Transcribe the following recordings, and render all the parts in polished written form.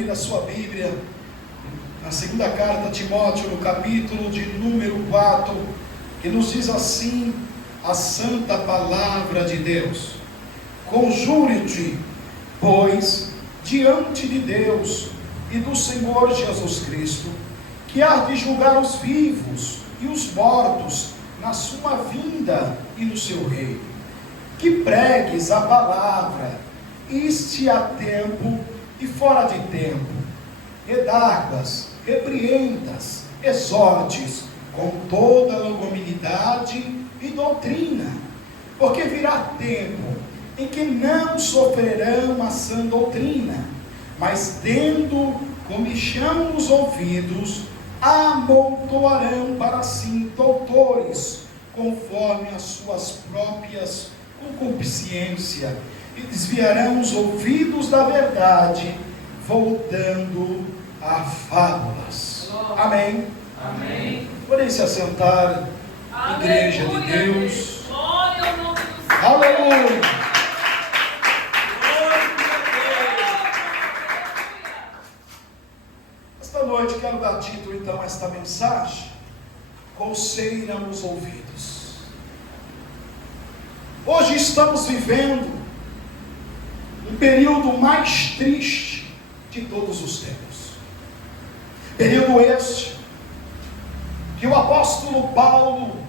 abrir a sua Bíblia na segunda carta a Timóteo, no capítulo de número 4, que nos diz assim a santa palavra de Deus: conjure-te, pois, diante de Deus e do Senhor Jesus Cristo, que há de julgar os vivos e os mortos na sua vinda e no seu reino, que pregues a palavra, iste a tempo e fora de tempo, redarguas, repreendas, exortes com toda longanimidade e doutrina, porque virá tempo em que não sofrerão a sã doutrina, mas tendo comichão os ouvidos, amontoarão para si doutores, conforme as suas próprias concupiscências, e desviarão os ouvidos da verdade, voltando a fábulas. Amém? Amém. Podem se assentar, igreja de Deus. Glória ao nome do Senhor. Aleluia! Esta noite quero dar título então a esta mensagem: coceira nos ouvidos. Hoje estamos vivendo um período mais triste de todos os tempos. Período este que o apóstolo Paulo,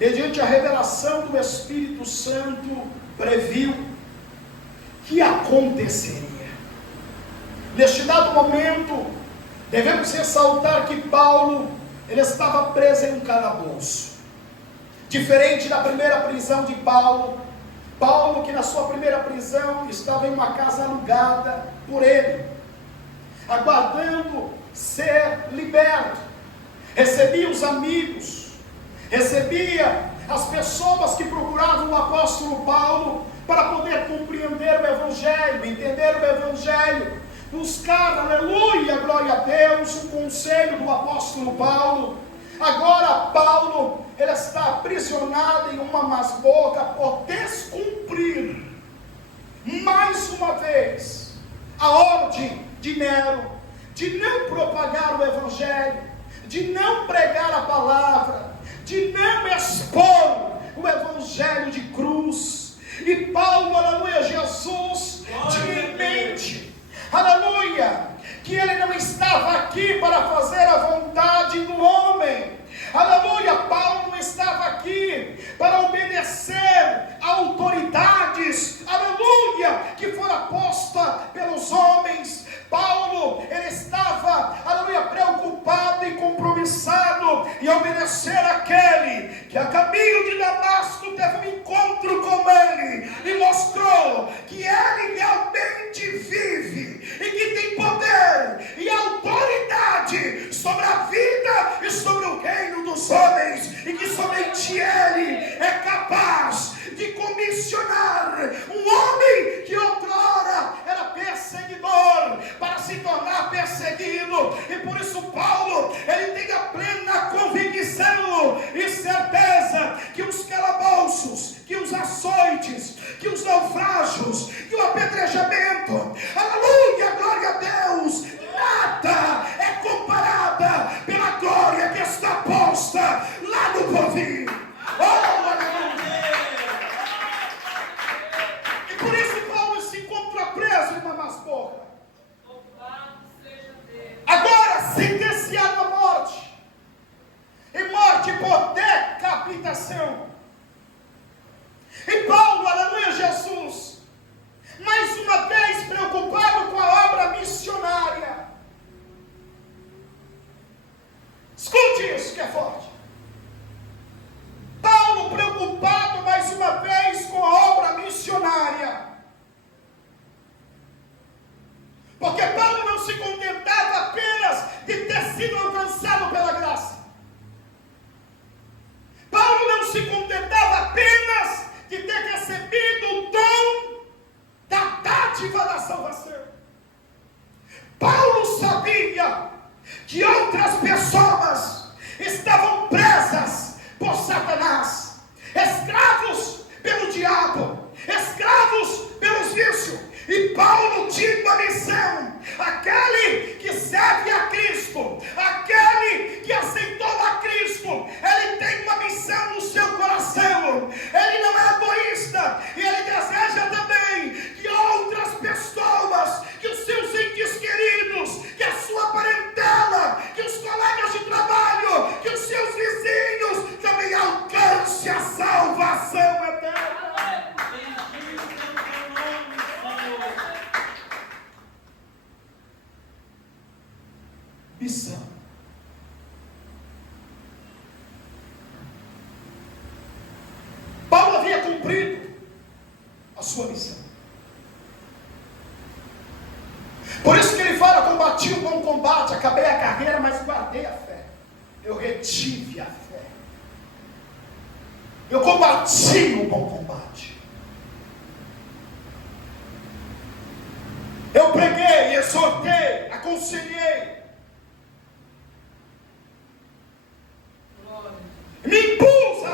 mediante a revelação do Espírito Santo, previu que aconteceria. Neste dado momento, devemos ressaltar que Paulo, ele estava preso em um calabouço. Diferente da primeira prisão de Paulo, que na sua primeira prisão estava em uma casa alugada por ele, aguardando ser liberto. Recebia os amigos, recebia as pessoas que procuravam o apóstolo Paulo para poder compreender o Evangelho, entender o Evangelho, buscar, aleluia, glória a Deus, o conselho do apóstolo Paulo. Agora Paulo, ele está aprisionado em uma masmorra por descumprir mais uma vez a ordem de Nero, de não propagar o Evangelho, de não pregar a palavra, de não expor o Evangelho de cruz. E Paulo, aleluia, Jesus tinha em mente, aleluia, que ele não estava aqui para fazer a vontade do homem. Aleluia, Paulo não estava aqui para obedecer a autoridades, aleluia, que fora posta pelos homens. Paulo, ele estava, aleluia, preocupado e compromissado em obedecer aquele que a caminho de Damasco teve um encontro com ele e mostrou que ele realmente vive e que tem poder e autoridade sobre a vida e sobre o reino dos homens, e que somente ele é capaz de comissionar um homem que outrora era perseguidor para se tornar perseguido. E por isso Paulo, ele tem a plena convicção e certeza que os calabouços, que os açoites, que os naufrágios, que o apedrejamento, aleluia, glória a Deus, nada é comparada pela glória que está posta lá no porvir. Oh, aleluia! E por isso Paulo se encontra preso em uma masmorra, agora sentenciado à morte, e morte por decapitação. E Paulo, aleluia, Jesus, mais uma vez preocupado com a obra missionária. Escute isso que é forte. Paulo preocupado mais uma vez com a obra missionária. Porque Paulo não se contentava apenas de ter sido alcançado pela graça. Paulo não se contentava apenas de ter recebido o dom da dádiva da salvação. Paulo sabia que outras pessoas estavam presas por Satanás, escravos pelo diabo, escravos pelos vícios. E Paulo tinha uma missão: aquele acabei a carreira, mas guardei a fé. Eu retive a fé. Eu combati o bom combate. Eu preguei, exortei, aconselhei. Me impus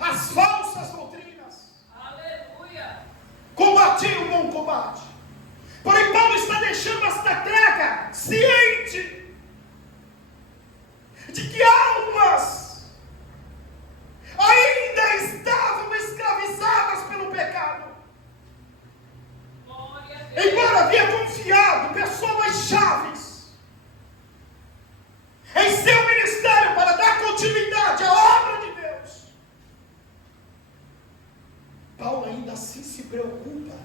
às falsas doutrinas. Aleluia. Combati o bom combate. Porém, Paulo está deixando esta carga ciente de que almas ainda estavam escravizadas pelo pecado. Glória a Deus. Embora havia confiado pessoas chaves em seu ministério para dar continuidade à obra de Deus, Paulo ainda assim se preocupa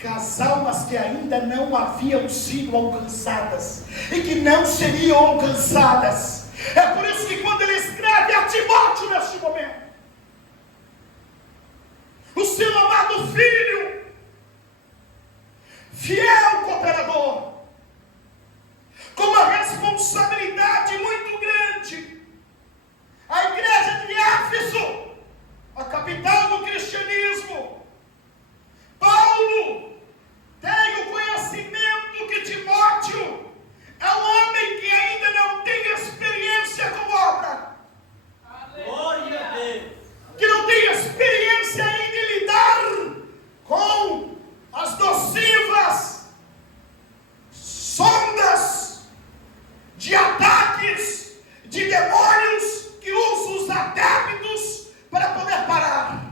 com as almas que ainda não haviam sido alcançadas e que não seriam alcançadas. É por isso que quando ele escreve a Timóteo neste momento, o seu amado filho, fiel cooperador, com uma responsabilidade muito grande, a igreja de Éfeso, a capital do cristianismo, Paulo tem o conhecimento que Timóteo é um homem que ainda não tem experiência com obra. Glória a Deus. Que não tem experiência ainda em lidar com as nocivas sondas de ataques de demônios que usam os adeptos para poder parar.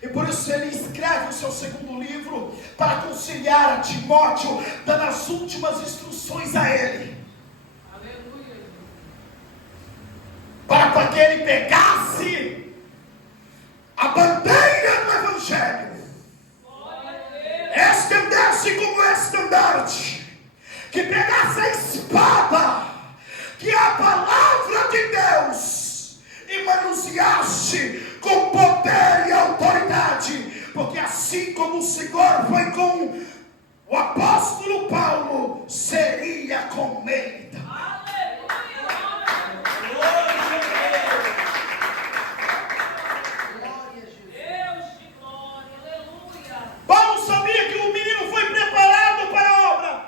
E por isso ele escreve o seu segundo livro para aconselhar a Timóteo, dando as últimas instruções a ele. Aleluia. Para que ele pegasse a bandeira do Evangelho, Glória a Deus. estendesse como estandarte, que pegasse a espada, que é a palavra de Deus, e manuseasse com poder e autoridade, porque assim como o Senhor foi com o apóstolo Paulo, seria com ele também. Aleluia. Deus de glória. Aleluia. Paulo sabia que o menino foi preparado para a obra,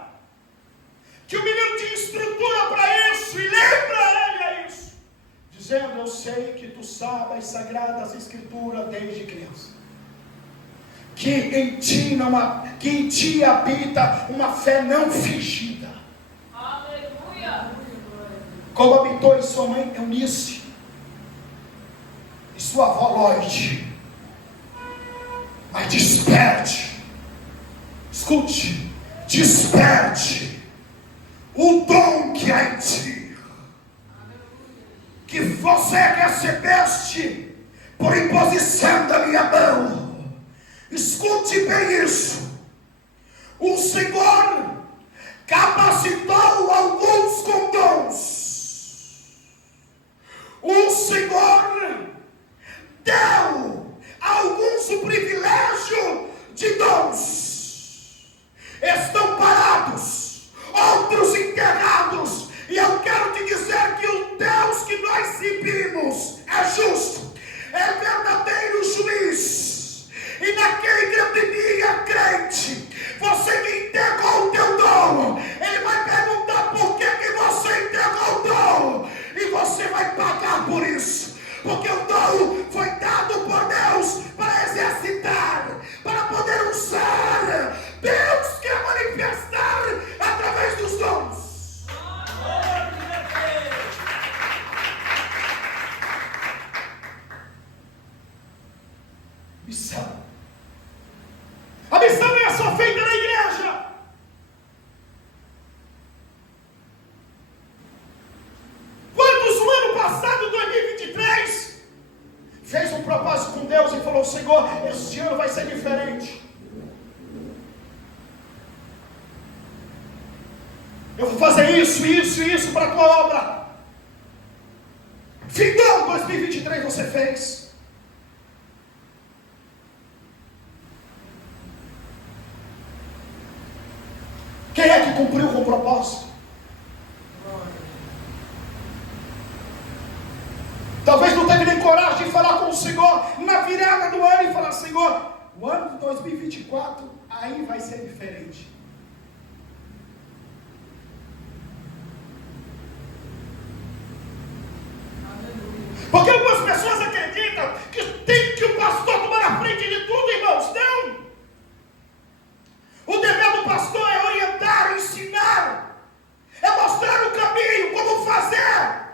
que o menino tinha estrutura para isso, e lembra ele a isso, dizendo: eu sei que tu sabes as sagradas escrituras desde criança, que em ti habita uma fé não fingida, Aleluia. como habitou em sua mãe Eunice e sua avó Loide. Mas desperte, escute, desperte o dom que há em ti, que você recebeste por imposição da minha mão. Escute bem isso. O Senhor capacitou alguns com dons. O Senhor deu a alguns o privilégio de dons. Estão parados, outros enterrados. E eu quero te dizer que o Deus que nós servimos é justo, é verdadeiro juiz. E naquele grande dia, crente, você que entregou o teu dom, ele vai perguntar por que você entregou o dom, e você vai pagar por isso, porque o dom foi dado por Deus para exercitar, para poder usar. Deus quer manifestar através dos dons. Missão. A missão não é só feita na igreja. Quantos no ano passado, 2023, fez um propósito com Deus e falou: Senhor, este ano vai ser diferente. Eu vou fazer isso, isso e isso para a tua obra. Findando 2023 você fez. Quem é que cumpriu com o propósito? o Senhor na virada do ano e falar: Senhor, o ano de 2024 aí vai ser diferente. Porque algumas pessoas acreditam que tem que o pastor tomar a frente de tudo, irmãos. Não! O dever do pastor é orientar, ensinar, é mostrar o caminho, como fazer.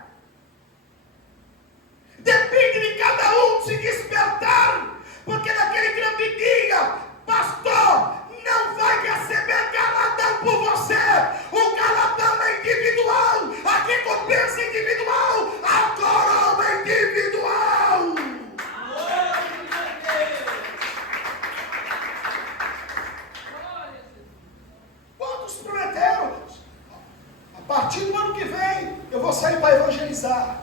Depende de cada um se despertar, porque naquele grande dia, pastor não vai receber galadão por você. O galadão é individual, a recompensa é individual, a coroa é individual. Quantos prometeram? A partir do ano que vem, eu vou sair para evangelizar.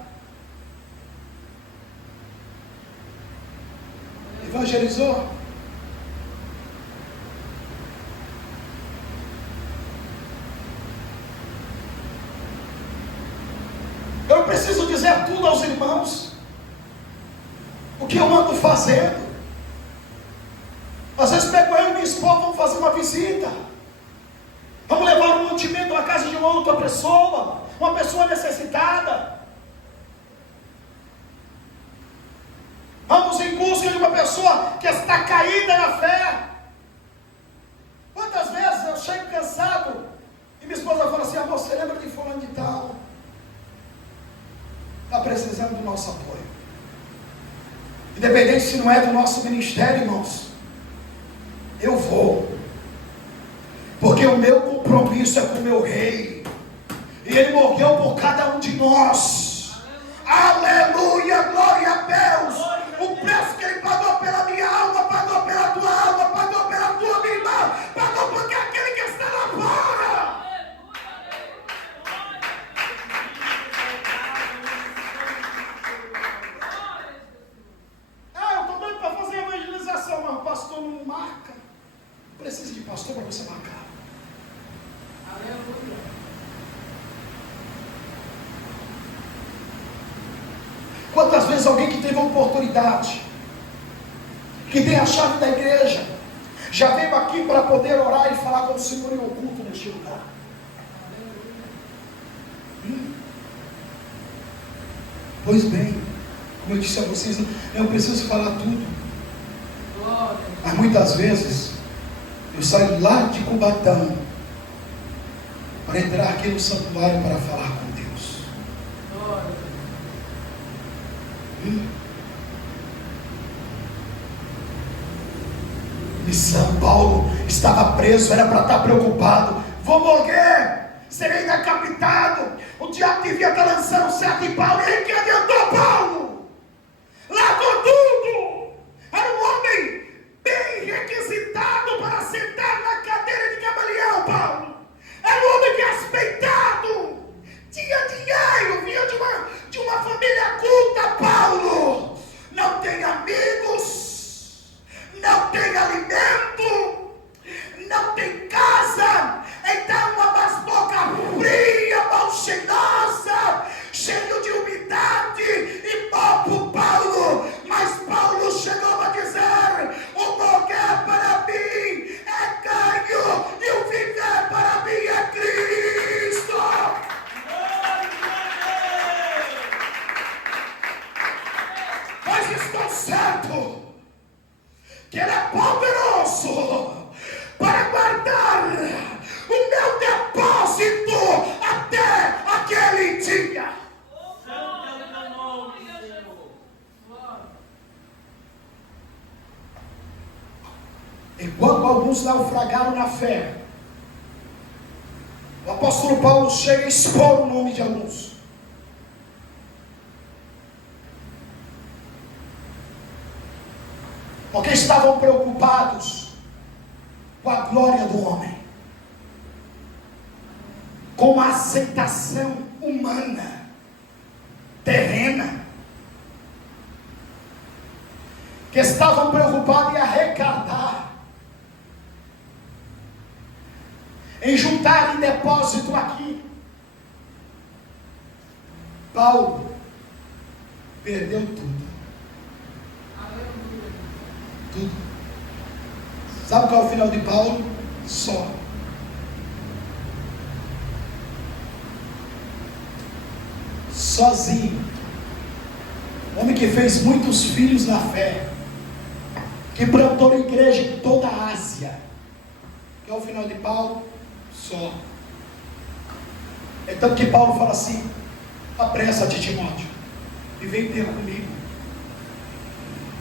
Evangelizou? Eu não preciso dizer tudo aos irmãos, o que eu ando fazendo. Às vezes pego eu e minha esposa, vamos fazer uma visita, vamos levar um mantimento à casa de uma outra pessoa, uma pessoa necessitada. Vamos em busca de uma pessoa que está caída na fé. Quantas vezes eu chego cansado e minha esposa fala assim: amor, você lembra de fulano de tal? Está precisando do nosso apoio. Independente se não é do nosso ministério, irmãos, eu vou. Porque o meu compromisso é com o meu rei. E ele morreu por cada um de nós. Aleluia, glória a Deus. O preço que ele pagou pela minha alma, pagou pela tua alma, pagou pela tua minha irmã, pagou porque aquele que está lá fora. Eu estou doido para fazer evangelização, mas o pastor não marca. Precisa de pastor para você marcar. Aleluia. Quantas vezes alguém que teve uma oportunidade, que tem a chave da igreja, já veio aqui para poder orar e falar com o Senhor em oculto neste lugar? Pois bem, como eu disse a vocês, eu preciso falar tudo. Mas muitas vezes eu saio lá de Cubatão para entrar aqui no santuário para falar com Deus. E São Paulo estava preso, era para estar preocupado. Vou morrer, serei decapitado. O diabo devia estar lançando certo em Paulo. E ele que adiantou Paulo? Largou tudo. Era um homem bem requisitado para sentar na cadeira de Gamaliel, Paulo. Era um homem respeitado, tinha dinheiro, vinha de uma família culta, Paulo. Não tem amigos, não tem alimento, não tem casa. Então uma masmorra fria, mal cheirosa, cheio de umidade e mal pro Paulo. Mas Paulo chegou a dizer: o morrer para mim é ganho e o viver para mim é Cristo. Mas estou certo que Ele é poderoso para guardar o meu depósito até aquele dia. Enquanto alguns naufragaram na fé, o apóstolo Paulo chega a expor o nome de alguns. Porque estavam preocupados com a glória do homem, com a aceitação humana, terrena, que estavam preocupados em arrecadar, em juntar em depósito aqui. Paulo perdeu tudo. Tudo. Sabe qual é o final de Paulo? Só. Sozinho. Homem que fez muitos filhos na fé, que plantou a igreja em toda a Ásia. Que é o final de Paulo? Só. É tanto que Paulo fala assim: apressa-te, Timóteo, e vem ter comigo,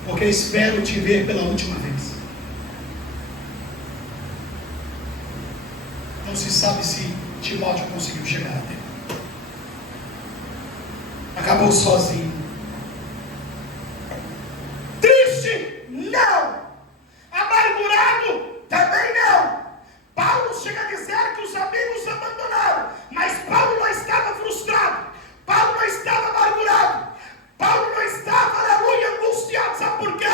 porque espero te ver pela última vez. Não se sabe se Timóteo conseguiu chegar até. Acabou sozinho. Triste? Não. Amargurado? Também não. Paulo chega a dizer que os amigos abandonaram, mas Paulo não estava frustrado. Paulo não estava amargurado. Paulo não estava, aleluia, angustiado. Sabe por quê?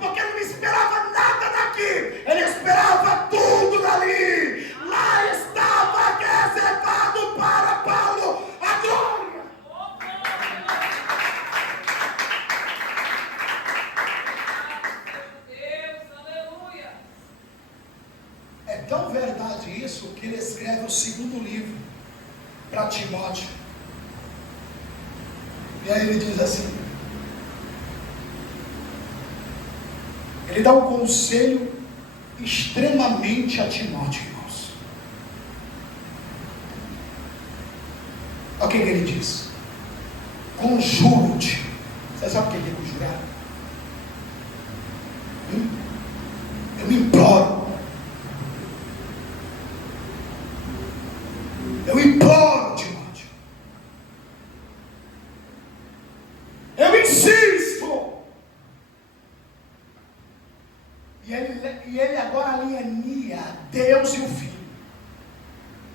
Porque ele não esperava nada daqui. Ele esperava tudo dali. Lá estava reservado para Paulo a glória. É tão verdade isso que ele escreve o segundo livro para Timóteo. E aí ele diz assim, ele dá um conselho extremamente a Timóteo, irmãos. Olha o que ele diz: conjuro-te. Você sabe o que é conjurar? Eu imploro. Eu imploro, Timóteo. Eu insisto. E ele agora alieia Deus e o Filho.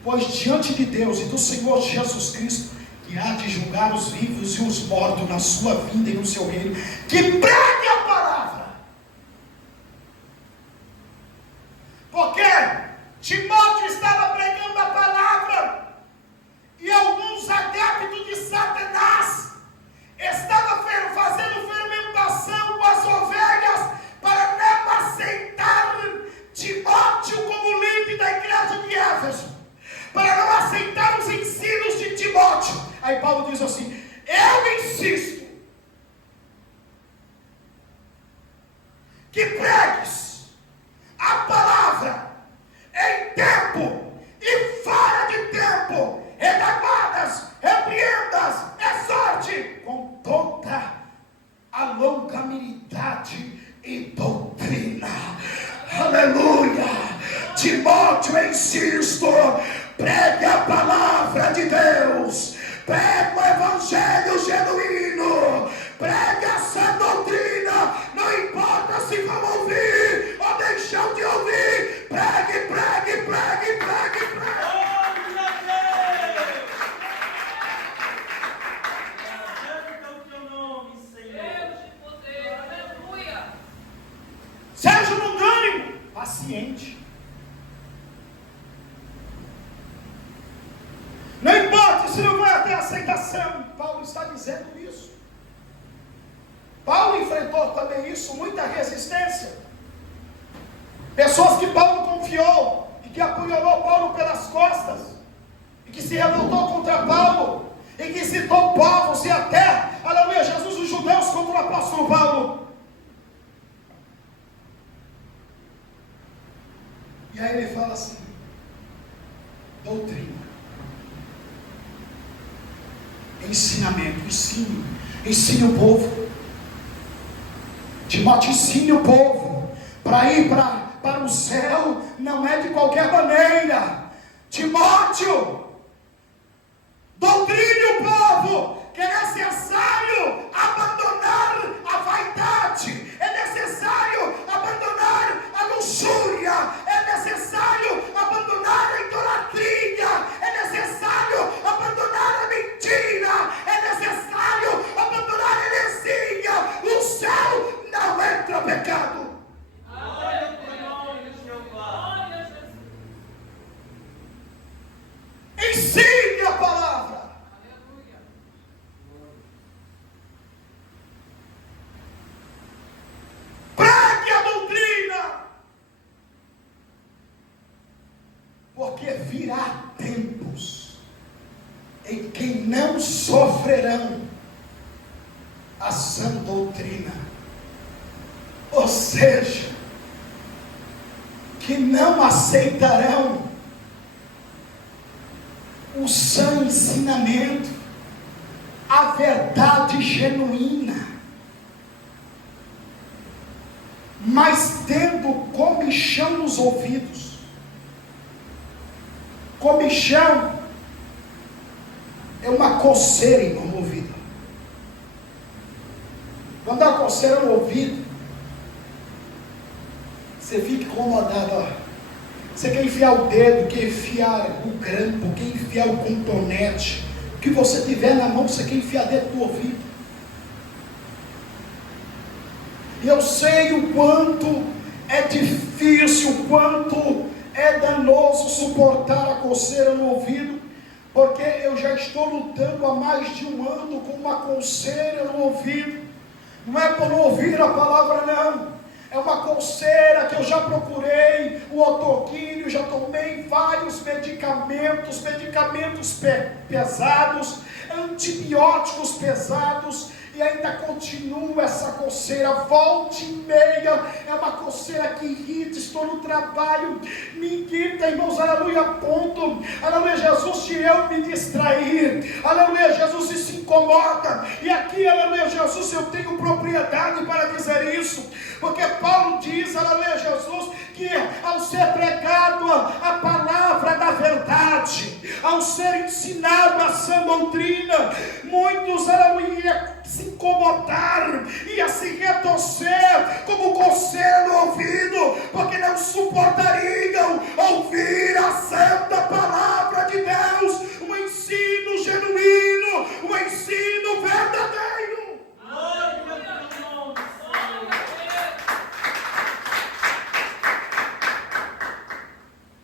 Pois diante de Deus e do Senhor Jesus Cristo, que há de julgar os vivos e os mortos na sua vinda e no seu reino, que pregue a palavra. Porque Timóteo estava pregando a palavra, e alguns adeptos de Satanás estavam fazendo fermentação com as ovelhas para não aceitar Timóteo como líder da igreja de Éfeso, para não aceitar os ensinos de Timóteo. Aí Paulo diz assim: eu insisto que pregues a palavra em tempo e fora de tempo, redaguadas, repreendas, exorte com toda a longanimidade e doutrina. Aleluia! Timóteo, eu insisto, pregue a palavra de Deus, pregue o evangelho genuíno, pregue essa doutrina, não importa se vão ouvir ou deixam de ouvir, pregue, pregue, pregue, pregue, pregue. Seja longânimo, paciente. Não importa se não vai ter aceitação. Paulo está dizendo isso. Paulo enfrentou também isso, muita resistência. Pessoas que Paulo confiou e que apunhalou Paulo pelas costas, e que se revoltou contra Paulo, e que citou povos e até, aleluia, Jesus, os judeus contra o apóstolo Paulo. E aí ele fala assim: doutrina, ensinamento, ensine o povo. Timóteo, ensine o povo. Para ir para o céu não é de qualquer maneira. Timóteo, doutrine o povo que é necessário abandonar a vaidade, é necessário abandonar a luxúria, é necessário abandonar a idolatria, é necessário abandonar a mentira, é necessário abandonar a heresia. O céu não entra pecado. Ensine a palavra. não sofrerão a sã doutrina, ou seja, que não aceitarão o sã ensinamento, a verdade genuína, mas tendo comichão nos ouvidos. Comichão é uma coceira, irmão, no ouvido. Quando dá coceira no ouvido, você fica incomodado, ó. Você quer enfiar o dedo, quer enfiar o grampo, quer enfiar o contonete, o que você tiver na mão, você quer enfiar dentro do ouvido. E eu sei o quanto é difícil, o quanto é danoso suportar a coceira no ouvido, porque eu já estou lutando há mais de um ano com uma coceira no ouvido. Não é por não ouvir a palavra, não. É uma coceira que eu já procurei o otorrino, já tomei vários medicamentos pesados, antibióticos pesados, e ainda continua essa coceira, volta e meia, é uma coceira que irrita, estou no trabalho, me irrita, irmãos, aleluia, ponto, aleluia, Jesus, de eu me distrair, aleluia, Jesus, isso incomoda, e aqui, aleluia, Jesus, eu tenho propriedade para dizer isso, porque Paulo diz, aleluia, Jesus, que ao ser pregado a palavra da verdade, ao ser ensinado a sã doutrina, muitos, aleluia, se incomodar, ia se retorcer como coceira no ouvido, porque não suportariam ouvir a santa palavra de Deus, um ensino genuíno, um ensino verdadeiro.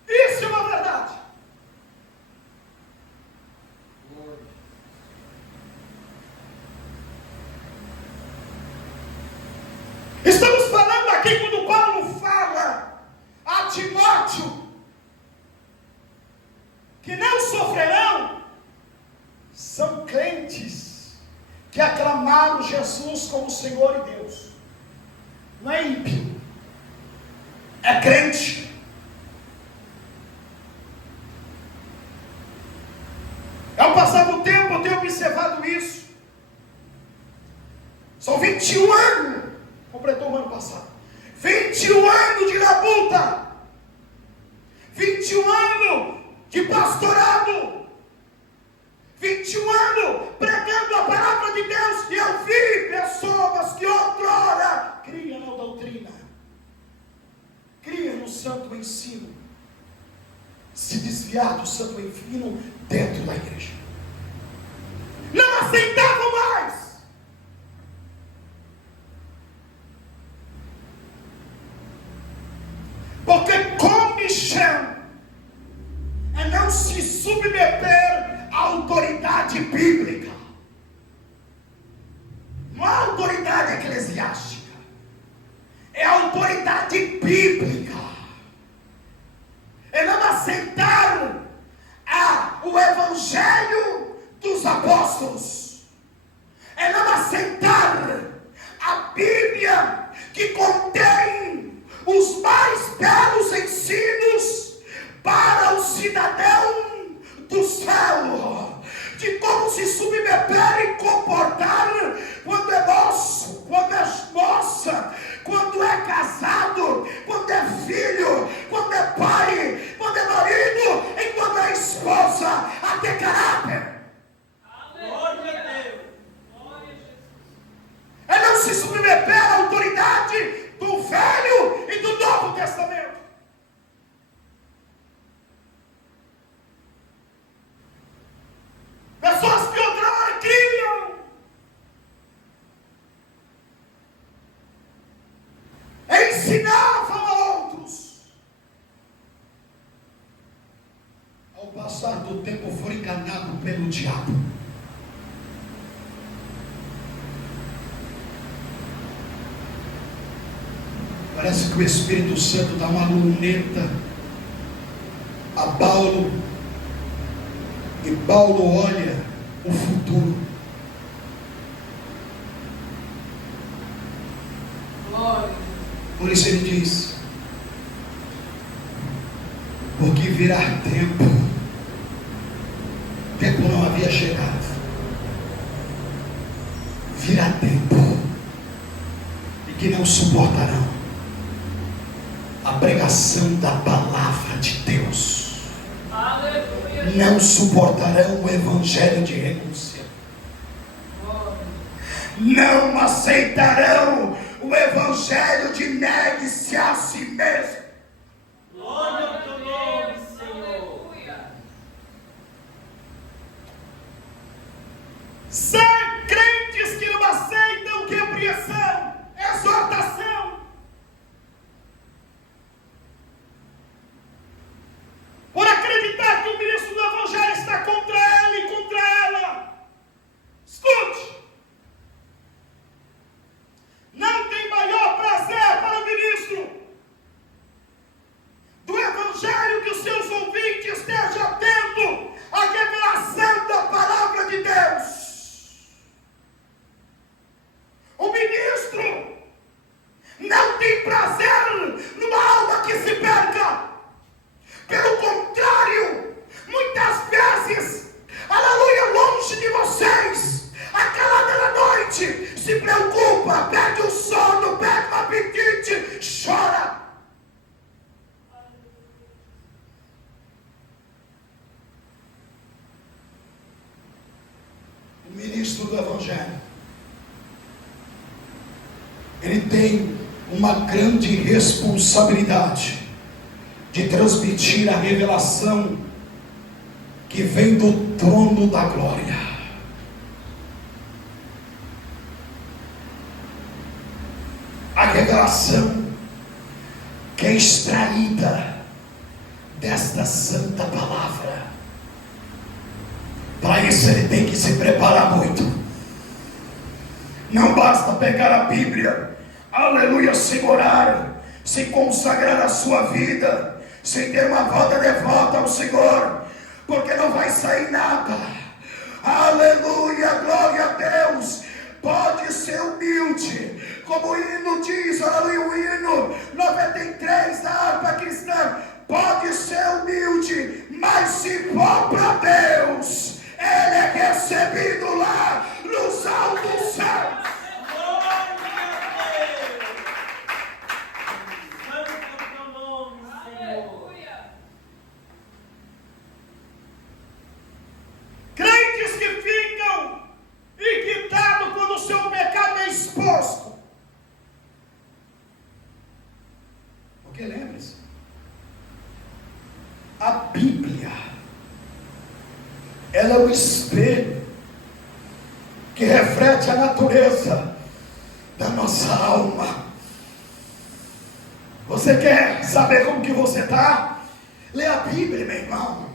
Isso é uma verdade. Estamos falando aqui quando Paulo fala a Timóteo que não sofrerão, são crentes que aclamaram Jesus como Senhor e Deus. Não é ímpio, é crente. Ao passar do tempo eu tenho observado isso. São 21 anos, completou o ano passado, 21 anos de labuta, 21 anos de pastorado, 21 anos pregando a palavra de Deus, e eu vi pessoas que outrora criam na doutrina, criam no santo ensino, se desviar do santo ensino dentro da igreja, não aceitavam mais. Porque comichão é não se submeter à autoridade bíblica, não é autoridade eclesiástica, é autoridade bíblica, é não aceitar o evangelho dos apóstolos, é não aceitar a Bíblia que contém os mais belos ensinos para o cidadão do céu, de como se submeter e comportar quando é moço, quando é moça, quando é casado, quando é filho, quando é pai, quando é marido e quando é esposa, a ter caráter. Glória a Deus. Glória a Jesus. É não se submeter à autoridade do Velho e do Novo Testamento. Pessoas que outrora criam, ensinavam a outros, ao passar do tempo foram enganados pelo diabo. Parece que o Espírito Santo dá uma luneta a Paulo, e Paulo olha o futuro. Por isso ele diz: porque virá tempo não havia chegado, virá tempo e que não suportarão a pregação da palavra de Deus. Aleluia. Não suportarão o evangelho de renúncia, não aceitarão o evangelho de negue-se a si mesmo. Glória ao teu nome, Senhor. São crentes que não aceitam repreensão, exortação, por acreditar que o ministro do evangelho está contra ela e contra ela. Escute, não tem maior prazer para o ministro do evangelho que os seus ouvintes estejam tendo a revelação da palavra de Deus. O ministro não tem prazer numa alma que se perca. Pelo contrário, muitas vezes, aleluia, longe de vocês, acalada na noite, se preocupa, perde o sono, perde o apetite, chora. O ministro do evangelho, ele tem uma grande responsabilidade de transmitir a revelação que vem do trono da glória. A revelação que é extraída desta santa palavra. Para isso ele tem que se preparar muito. Não basta pegar a Bíblia, aleluia, sem orar, sem consagrar a sua vida, sem ter uma volta devota ao Senhor, porque não vai sair nada. Aleluia, glória a Deus. Pode ser humilde, como o hino diz, aleluia, o hino 93 da harpa cristã. Pode ser humilde, mas se for para Deus, ele é recebido lá nos altos céus. Crentes que ficam irritados quando o seu pecado é exposto. Porque lembre-se, a Bíblia, ela é o espelho que reflete a natureza da nossa alma. Você quer saber como que você está? Lê a Bíblia, meu irmão.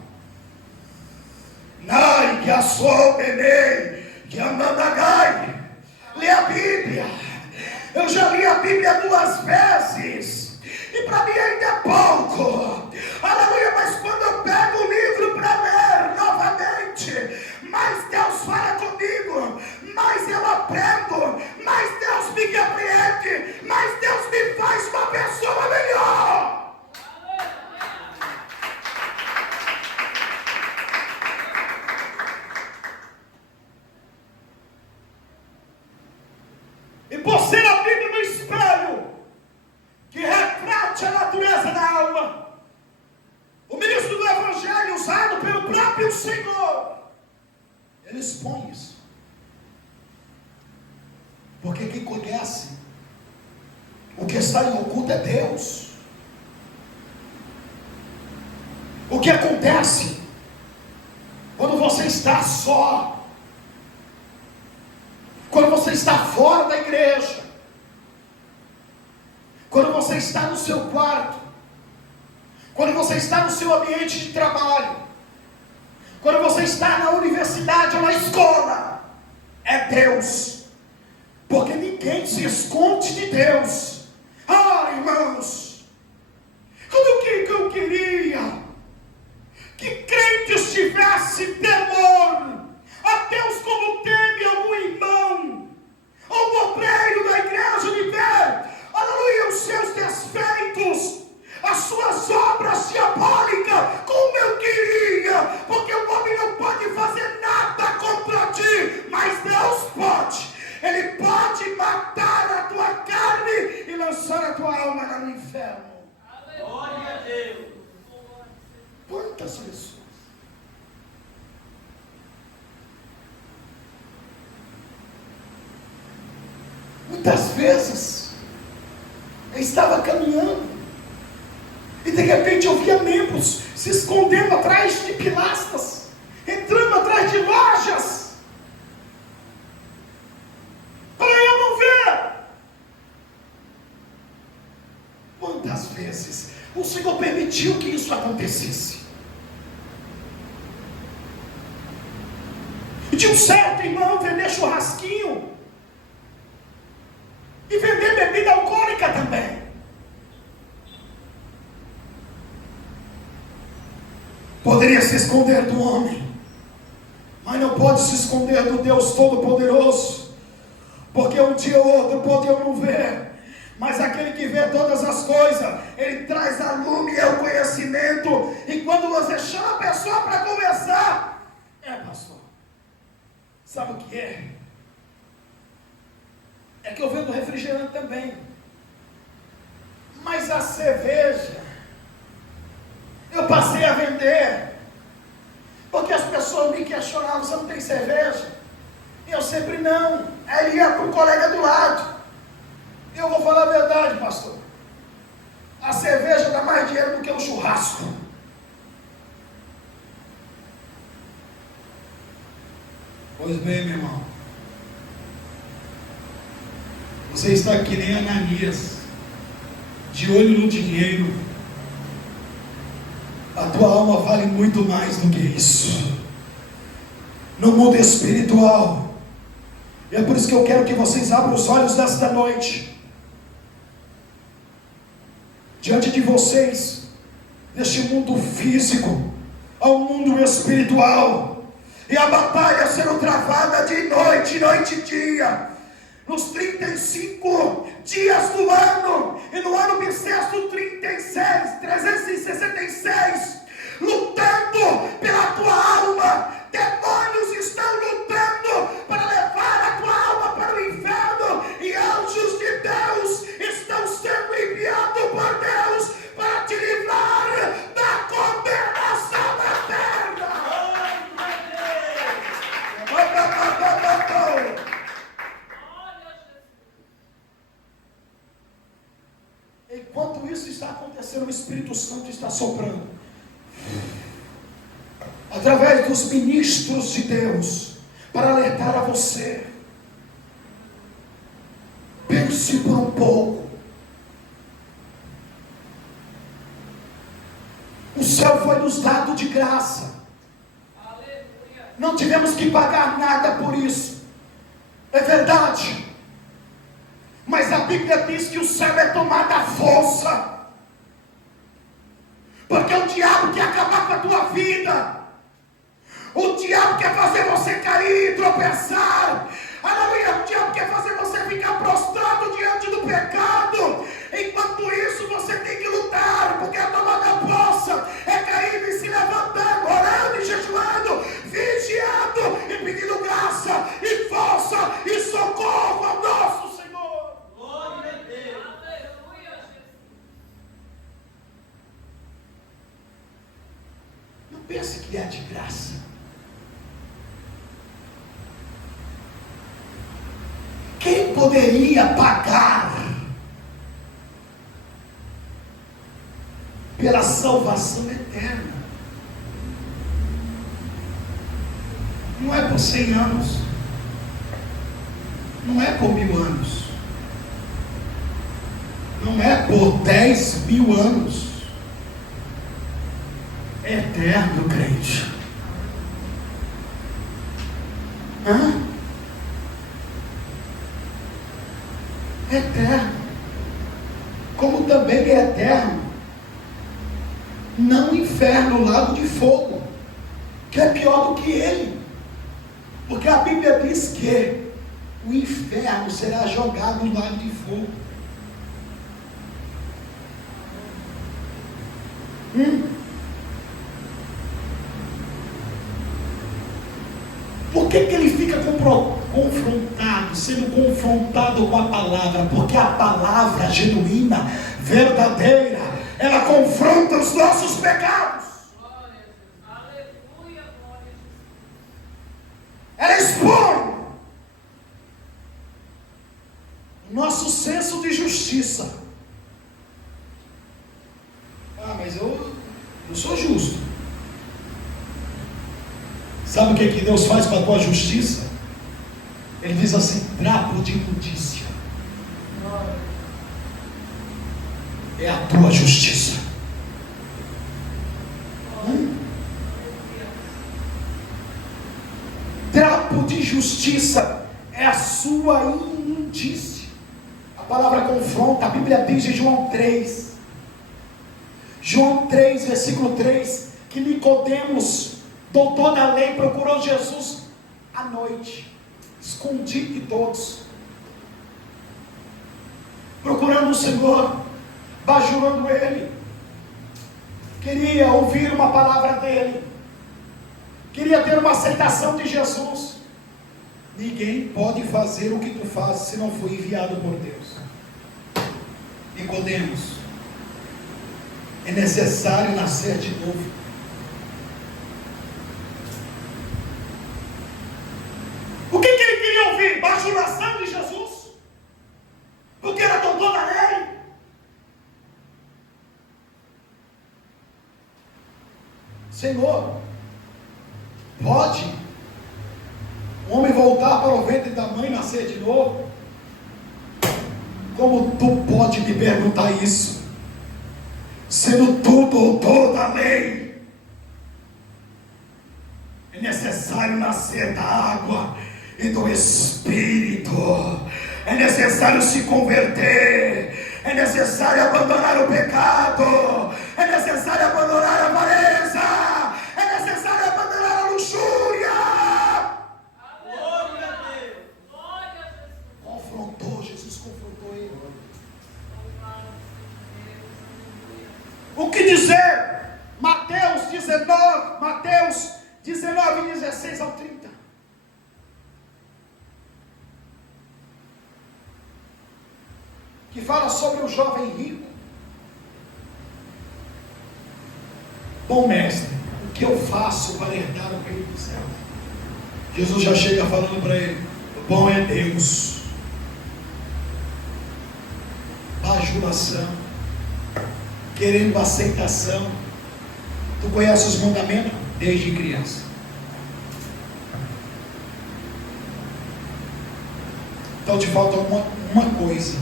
Nai, que assou, benei, que amandai. Lê a Bíblia. Eu já li a Bíblia 2 vezes, e para mim ainda é pouco. Aleluia, mas quando eu pego o livro para ler novamente, mais Deus fala comigo, mais eu aprendo, mais Deus me compreende, mais Deus me faz uma pessoa melhor. E por ser a Bíblia no espelho que reflete a natureza da alma, o ministro do evangelho, usado pelo próprio Senhor, ele expõe isso. Porque quem conhece o que está em oculto é Deus. O que acontece quando você está só, quando você está fora da igreja, quando você está no seu quarto, quando você está no seu ambiente de trabalho, quando você está na universidade ou na escola, é Deus. Porque ninguém se esconde de Deus. Ah, irmãos, como que eu queria que crentes tivessem temor até muitas lições. Muitas vezes eu estava caminhando e de repente eu via membros se escondendo atrás de pilastras, entrando atrás de lojas, para eu não ver. Quantas vezes o Senhor permitiu que isso acontecesse? E de um certo irmão vender churrasquinho e vender bebida alcoólica também. Poderia se esconder do homem, mas não pode se esconder do Deus Todo-Poderoso, porque um dia ou outro pode eu não ver, mas aquele que vê todas as coisas, Ele traz a lume e o conhecimento. E quando você chama a pessoa para conversar, pastor, sabe o que é? É que eu vendo refrigerante também, mas a cerveja eu passei a vender, porque as pessoas me questionavam: você não tem cerveja? E eu sempre não. Aí ele ia para o colega do lado. Eu vou falar a verdade, pastor, a cerveja dá mais dinheiro do que o churrasco. Pois bem, meu irmão, você está que nem Ananias, de olho no dinheiro. A tua alma vale muito mais do que isso, no mundo espiritual. E é por isso que eu quero que vocês abram os olhos desta noite. Diante de vocês, deste mundo físico, ao mundo espiritual. E a batalha sendo travada de noite, noite e dia, nos 35 dias do ano, e no ano bissexto 366, lutando pela tua alma. Demônios estão lutando para levar a tua alma para o inferno, e anjos de Deus estão sendo enviados por Deus para te livrar da condenação eterna. Enquanto isso está acontecendo, o Espírito Santo está soprando através dos ministros de Deus para alertar a você. Pense por um pouco. O céu foi nos dado de graça. Aleluia. Não tivemos que pagar nada por isso. É verdade. Mas a Bíblia diz que o céu é tomado à força, porque o diabo quer acabar com a tua vida. O diabo quer fazer você cair e tropeçar. Aleluia. O diabo quer fazer você ficar prostrado diante do pecado. Enquanto isso, você tem que lutar, porque a tomada possa é caindo e se levantando, orando e jejuando, vigiando e pedindo graça e força e socorro ao nosso Senhor. Glória a Deus. Aleluia. Não pense que é de graça. Quem poderia pagar pela salvação eterna? Não é por 100 anos, não é por 1000 anos, não é por 10.000 anos, é eterno, crente. Eterno, como também é eterno não o inferno, o lago de fogo, que é pior do que ele, porque a Bíblia diz que o inferno será jogado no lago de fogo. Por que ele fica confrontado, sendo confrontado com a palavra? Porque a palavra genuína, verdadeira, ela confronta os nossos pecados. nosso senso de justiça. Ah, mas eu sou justo. Sabe o que Deus faz com a tua justiça? Ele diz assim: trapo de imundícia. É a tua justiça. Trapo de justiça é a sua imundícia. A palavra confronta, a Bíblia diz em João 3, versículo 3, que Nicodemos, doutor da lei, procurou Jesus à noite, escondido de todos, procurando o Senhor, bajulando Ele, queria ouvir uma palavra dEle, queria ter uma aceitação de Jesus. Ninguém pode fazer o que tu fazes se não for enviado por Deus. Nicodemos, é necessário nascer de novo. O que ele queria ouvir? Bajulação de Jesus? Porque era doutor da lei? Senhor, pode o homem voltar para o ventre da mãe e nascer de novo? Como tu pode me perguntar isso, sendo tu doutor da lei? É necessário nascer da água e do Espírito. É necessário se converter. É necessário abandonar o pecado. É necessário abandonar a avareza. É necessário abandonar a luxúria. Glória a Deus. Confrontou, Jesus confrontou ele. O que dizer? Mateus 19, 16 ao 30. Que fala sobre o jovem rico. Bom mestre, o que eu faço para herdar o reino dos céus? Jesus já chega falando para ele: bom é Deus. Bajulação, querendo aceitação. Tu conheces os mandamentos desde criança. Então te falta uma coisa.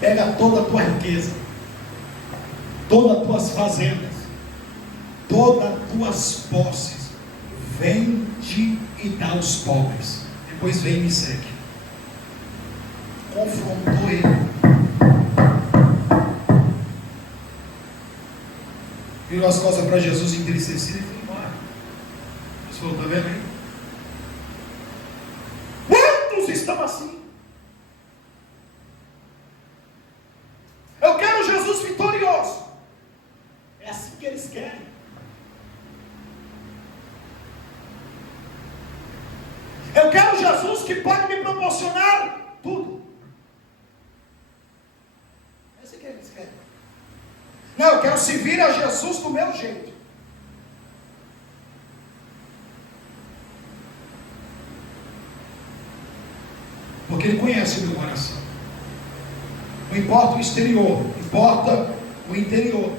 Pega toda a tua riqueza, todas as tuas fazendas, todas as tuas posses, vende e dá aos pobres. Depois vem e me segue. Confrontou ele. Virou as costas para Jesus entristecido e foi embora. Jesus falou: está vendo aí? Quantos estão assim? Eu quero Jesus vitorioso. É assim que eles querem. Eu quero Jesus que pode me proporcionar tudo. É assim que eles querem. Não, eu quero servir a Jesus do meu jeito. Porque Ele conhece o meu coração. Não importa o exterior, importa o interior.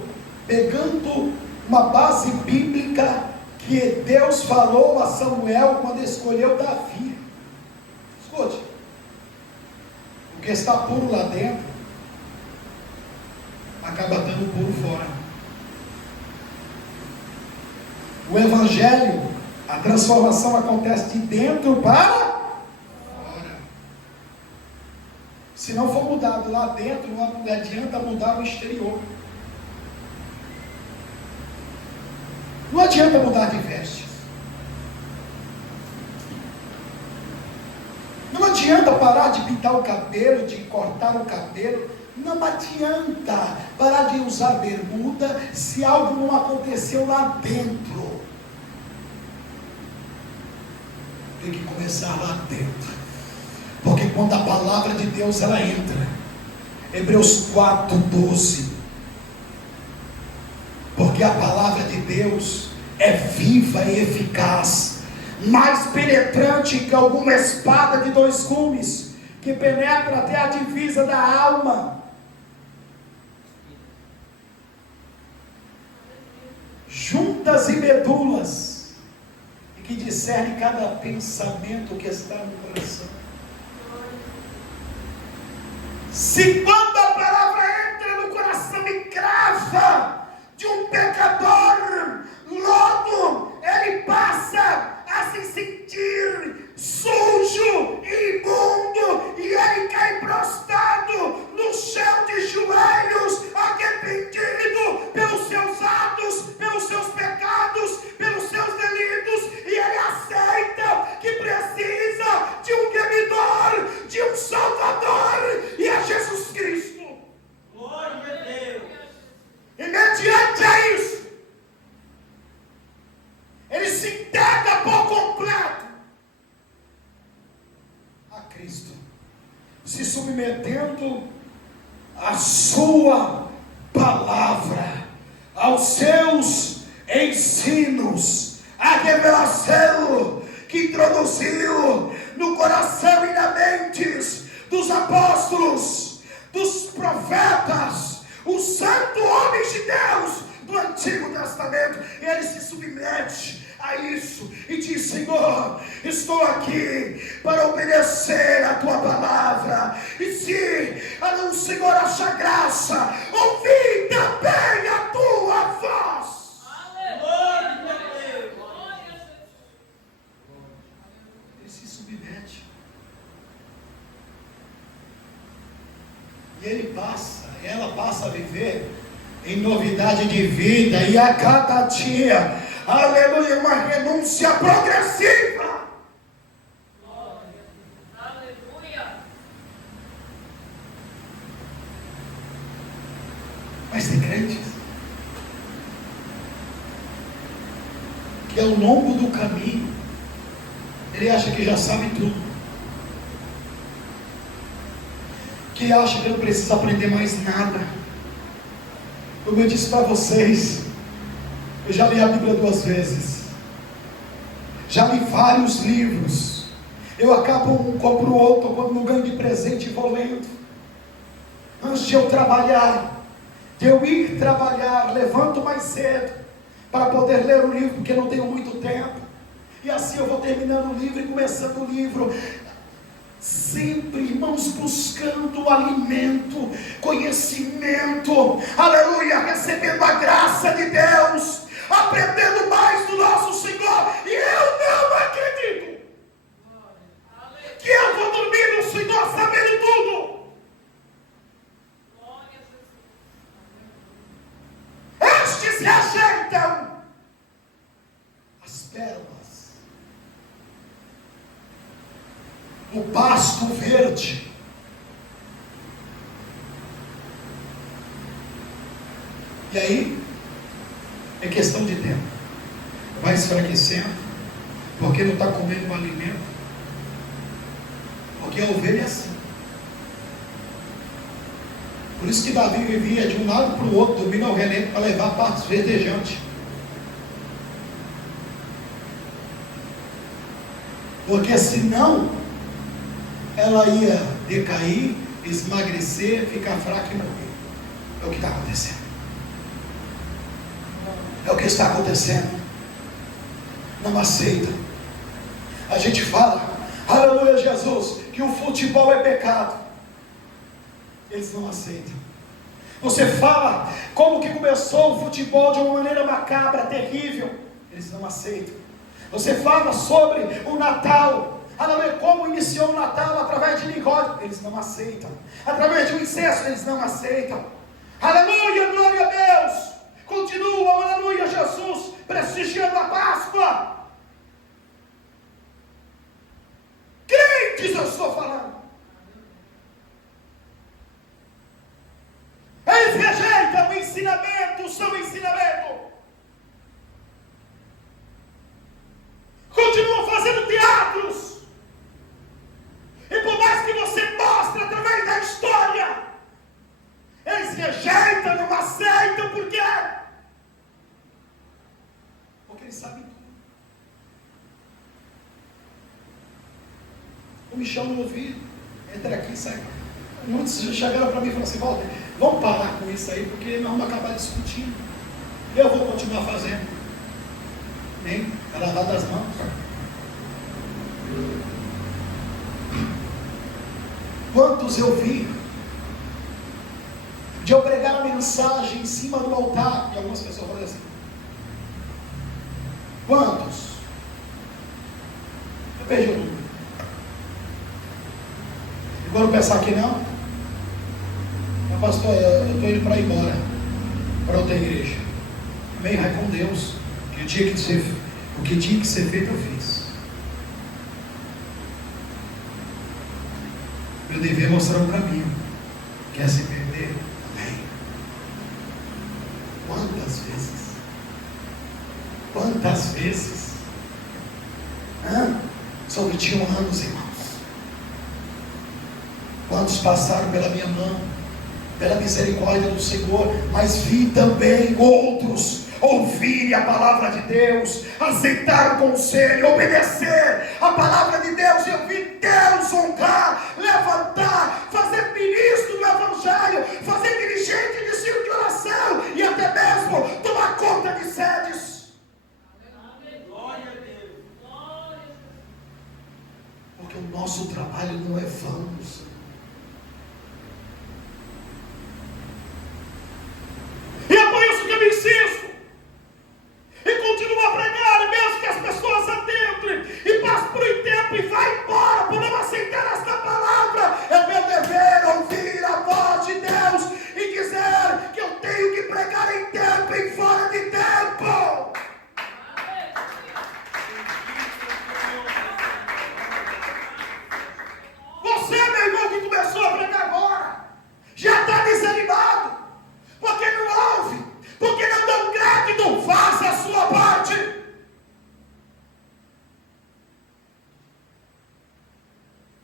Pegando uma base bíblica que Deus falou a Samuel quando escolheu Davi. Escute: o que está puro lá dentro acaba estando puro fora. O Evangelho, a transformação acontece de dentro para fora. Se não for mudado lá dentro, não adianta mudar o exterior. Não adianta mudar de vestes. Não adianta parar de pintar o cabelo, de cortar o cabelo. Não adianta parar de usar bermuda se algo não aconteceu lá dentro. Tem que começar lá dentro. Porque quando a palavra de Deus ela entra, Hebreus 4:12, porque a palavra de Deus é viva e eficaz, mais penetrante que alguma espada de 2 gumes, que penetra até a divisa da alma, juntas e medulas, e que discerne cada pensamento que está no coração. Se quando a palavra entra no coração e crava de um pecador, logo ele passa a se sentir sujo e imundo, e ele cai prostrado no chão de joelhos, arrependido pelos seus atos, pelos seus pecados, pelos seus delitos, e ele aceita que precisa de um remidor, de um salvador, e é Jesus Cristo. Glória a Deus. E mediante a isso, ele se entrega por completo a Cristo, se submetendo à sua palavra, aos seus ensinos, à revelação que introduziu no coração e na mentes dos apóstolos, dos profetas, os santos homens de Deus do Antigo Testamento. E ele se submete a isso e diz: Senhor, estou aqui para obedecer a tua palavra, e se o Senhor achar graça, ouvir também a tua voz. Glória a Deus. Ele se submete, e ela passa a viver em novidade de vida, e a cada dia, aleluia, uma renúncia progressiva. Aleluia. Mas tem crentes que ao longo do caminho ele acha que já sabe tudo, que acha que não precisa aprender mais nada. Como eu disse para vocês, eu já li a Bíblia 2 vezes, já li vários livros, eu acabo um, compro outro, quando não ganho de presente vou lendo. Antes de eu trabalhar, de eu ir trabalhar, levanto mais cedo para poder ler o livro, porque não tenho muito tempo, e assim eu vou terminando o livro e começando o livro. Sempre, irmãos, buscando alimento, conhecimento, aleluia, recebendo a graça de Deus, aprendendo mais do nosso Senhor. E eu não acredito que eu vou dormir no Senhor sabendo tudo. Estes rejeitam as pérolas, o pasto verde. E aí é questão de tempo, vai enfraquecendo, porque não está comendo o alimento, porque a ovelha é assim. Por isso que Davi vivia de um lado para o outro, dormindo ao relento, para levar partes verdejantes, porque senão ela ia decair, esmagrecer, ficar fraca e morrer. É o que está acontecendo. É o que está acontecendo. Não aceita. A gente fala, aleluia Jesus, que o futebol é pecado. Eles não aceitam. Você fala como que começou o futebol de uma maneira macabra, terrível. Eles não aceitam. Você fala sobre o Natal, aleluia, como iniciou o Natal através de Nicódemo, eles não aceitam. Através de um incenso, eles não aceitam. Aleluia, glória a Deus. Continuam, aleluia, Jesus, prestigiando a Páscoa. Crentes eu estou falando. Eles rejeitam o ensinamento, o seu ensinamento. Continuam fazendo teatros. E por mais que você mostre através da história, eles rejeitam, não aceitam. Por quê? Porque eles sabem tudo. Não me chamam no ouvido. Entra aqui e sai. Muitos chegaram para mim e falaram assim: Walter, vamos parar com isso aí, porque nós vamos acabar discutindo. Eu vou continuar fazendo. Nem para lavar das mãos. Quantos eu vi de eu pregar a mensagem em cima do altar, e algumas pessoas falam assim: quantos? Eu perdi o número. E quando pensar que não, mas pastor, eu estou indo para ir embora para outra igreja. Amém? Vai com Deus. Que o que tinha que ser feito eu fiz. Eu devia mostrar um caminho. Quer se perder? Amém. Quantas vezes? Quantas vezes? Só 21 anos, irmãos. Quantos passaram pela minha mão, pela misericórdia do Senhor, mas vi também outros ouvirem a palavra de Deus, aceitar o conselho, obedecer a palavra de Deus, e eu vi Deus honrar, levantar, fazer ministro do Evangelho, fazer dirigente de círculo de oração, e até mesmo tomar conta de sedes. Glória a Deus. Porque o nosso trabalho não é vão, Senhor. E é por isso que eu me insisto e continuo a pregar, mesmo que as pessoas adentrem e passem por um tempo e vá embora por não aceitar esta palavra. É meu dever ouvir a voz de Deus e dizer que eu tenho que pregar em tempo e fora de tempo. Você, meu irmão, que começou a pregar agora, já está desanimado, porque não ouve, porque não dão crédito. Faça a sua parte.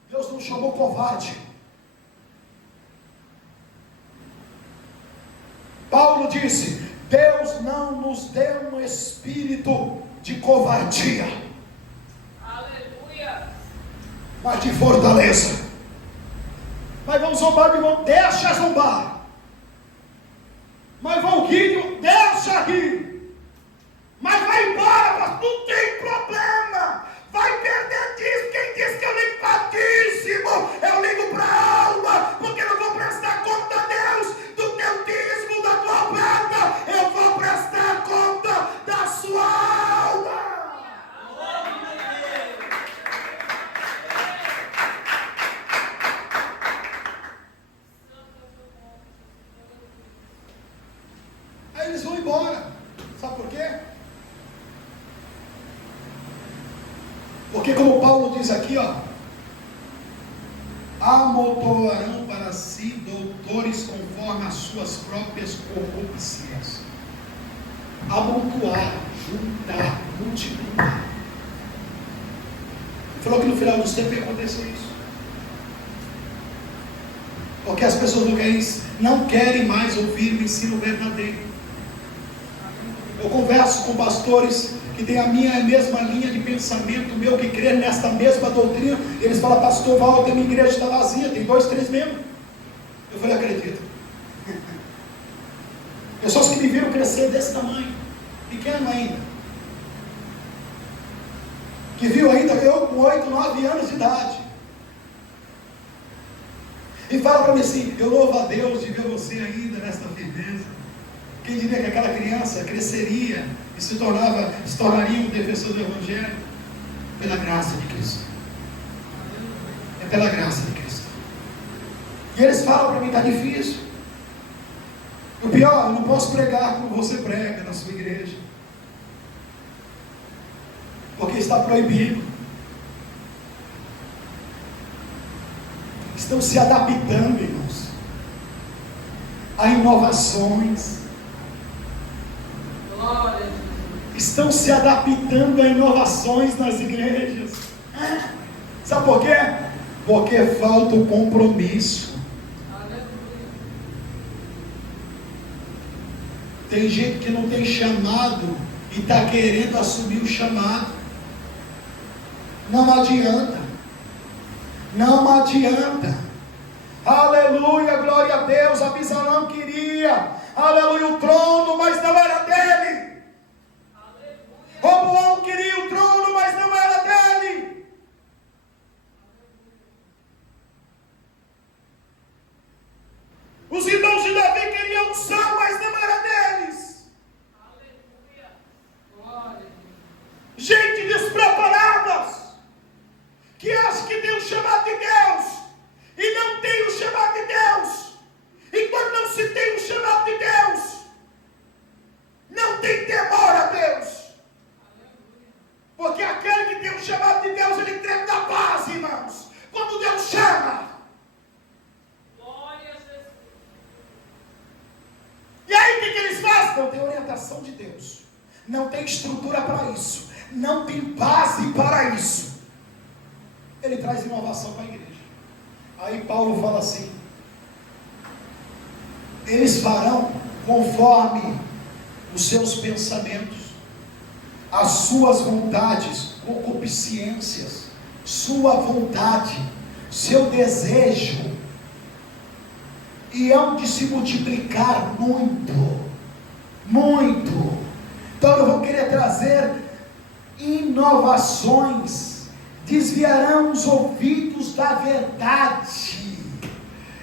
Deus não chamou covarde. Paulo disse: Deus não nos deu um espírito de covardia, Aleluia. mas de fortaleza. Mas vão zombar de mim, deixa zombar. Mas vão rir, deixa rir. Mas vai embora, mas não tem problema. Vai perder dízimo. Quem disse que eu ligo para dízimo? Eu ligo para a alma, porque eu não vou prestar conta a Deus do teu dízimo, da tua oferta. Eu vou prestar conta da sua alma. Aí eles vão embora. Sabe por quê? Porque, como Paulo diz aqui, amontoarão para si doutores conforme as suas próprias corrupções. Amontoar, juntar, multiplicar. Ele falou que no final dos tempos ia acontecer isso. Porque as pessoas não querem mais ouvir o ensino verdadeiro. Eu converso com pastores que têm a minha mesma linha de pensamento, meu, que crê nesta mesma doutrina, e eles falam: pastor Walter, minha igreja está vazia, tem 2, 3 membros. Eu falei: acredito. Pessoas que me viram crescer desse tamanho, pequeno ainda, que viu ainda eu com 8, 9 anos de idade, e fala para mim assim: eu louvo a Deus de ver você ainda nesta firmeza. Quem diria que aquela criança cresceria e se tornaria um defensor do Evangelho? Pela graça de Cristo. É pela graça de Cristo. E eles falam para mim: está difícil. O pior, eu não posso pregar como você prega na sua igreja, porque está proibido. Estão se adaptando, irmãos, a inovações. Estão se adaptando a inovações nas igrejas. Sabe por quê? Porque falta o compromisso. Tem gente que não tem chamado e está querendo assumir o chamado. Não adianta. Não adianta. Aleluia, glória a Deus. Absalão queria, aleluia, o trono, mas não era dele. Roboão queria o trono, mas não era dele. Os irmãos de Davi queriam unção, mas não era deles. Gente despreparada, que acha que tem o chamado de Deus e não tem o chamado de Deus. E quando não se tem o chamado de Deus, não tem temor a Deus. Porque aquele que tem o chamado de Deus, ele treme da base, irmãos. Quando Deus chama. E aí o que eles fazem? Não tem orientação de Deus. Não tem estrutura para isso. Não tem base para isso. Ele traz inovação para a igreja. Aí Paulo fala assim: eles farão conforme os seus pensamentos, as suas vontades, concupiscências, sua vontade, seu desejo, e hão de se multiplicar muito, muito. Então eu vou querer trazer inovações, desviarão os ouvidos da verdade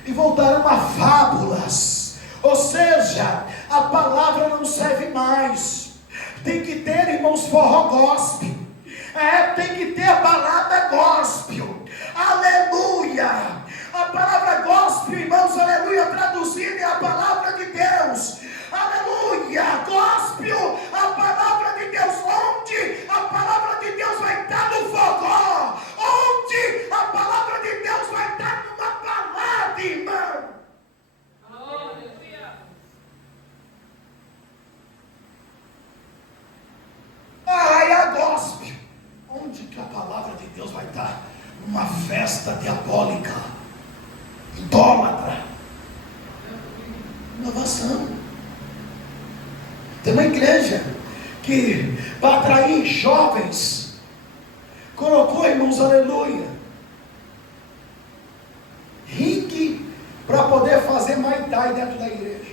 e voltarão a fábulas. Ou seja, a palavra não serve mais. Tem que ter, irmãos, forró gospel. Tem que ter a balada gospel. Aleluia. A palavra gospel, irmãos, aleluia, traduzida é a palavra de Deus. Aleluia. Gospel, a palavra de Deus. Onde a palavra de Deus vai estar no forró? Onde a palavra de Deus vai estar numa balada, irmão? É a gospel. Onde que a palavra de Deus vai estar? Numa festa diabólica, idólatra. Inovação. Tem uma igreja que, para atrair jovens, colocou, irmãos, aleluia, ringue para poder fazer Muay Thai dentro da igreja.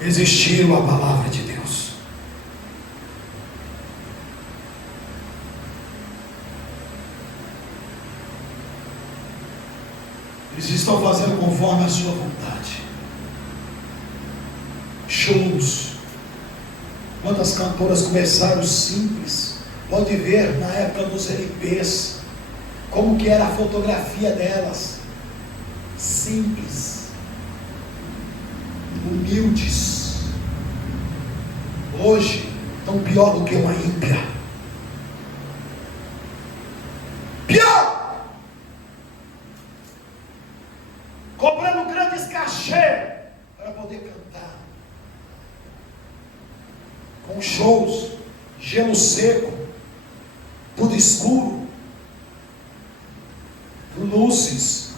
Resistiram à palavra de Deus. Eles estão fazendo conforme a sua vontade. Shows. Quantas cantoras começaram simples. Pode ver na época dos LPs como que era a fotografia delas. Simples, humildes. Hoje estão pior do que uma ímpia. Pior! Cobrando grandes cachê para poder cantar. Com shows, gelo seco, tudo escuro, luzes,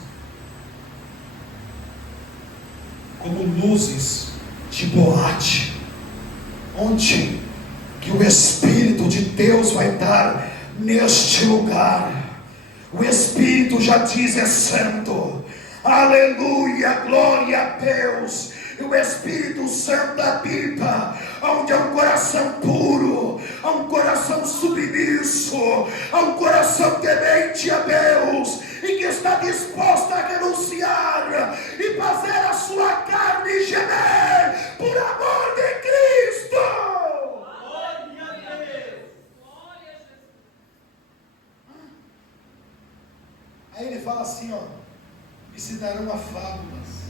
como luzes de boate, onde que o Espírito de Deus vai estar neste lugar. O Espírito já diz: é santo. Aleluia, glória a Deus. E o Espírito Santo habita onde há um coração puro, há um coração submisso, há um coração temente a Deus e que está disposto a renunciar e fazer a sua carne gemer por amor de Cristo. Glória a Deus. Aí ele fala assim, ó: e se darão a fábulas.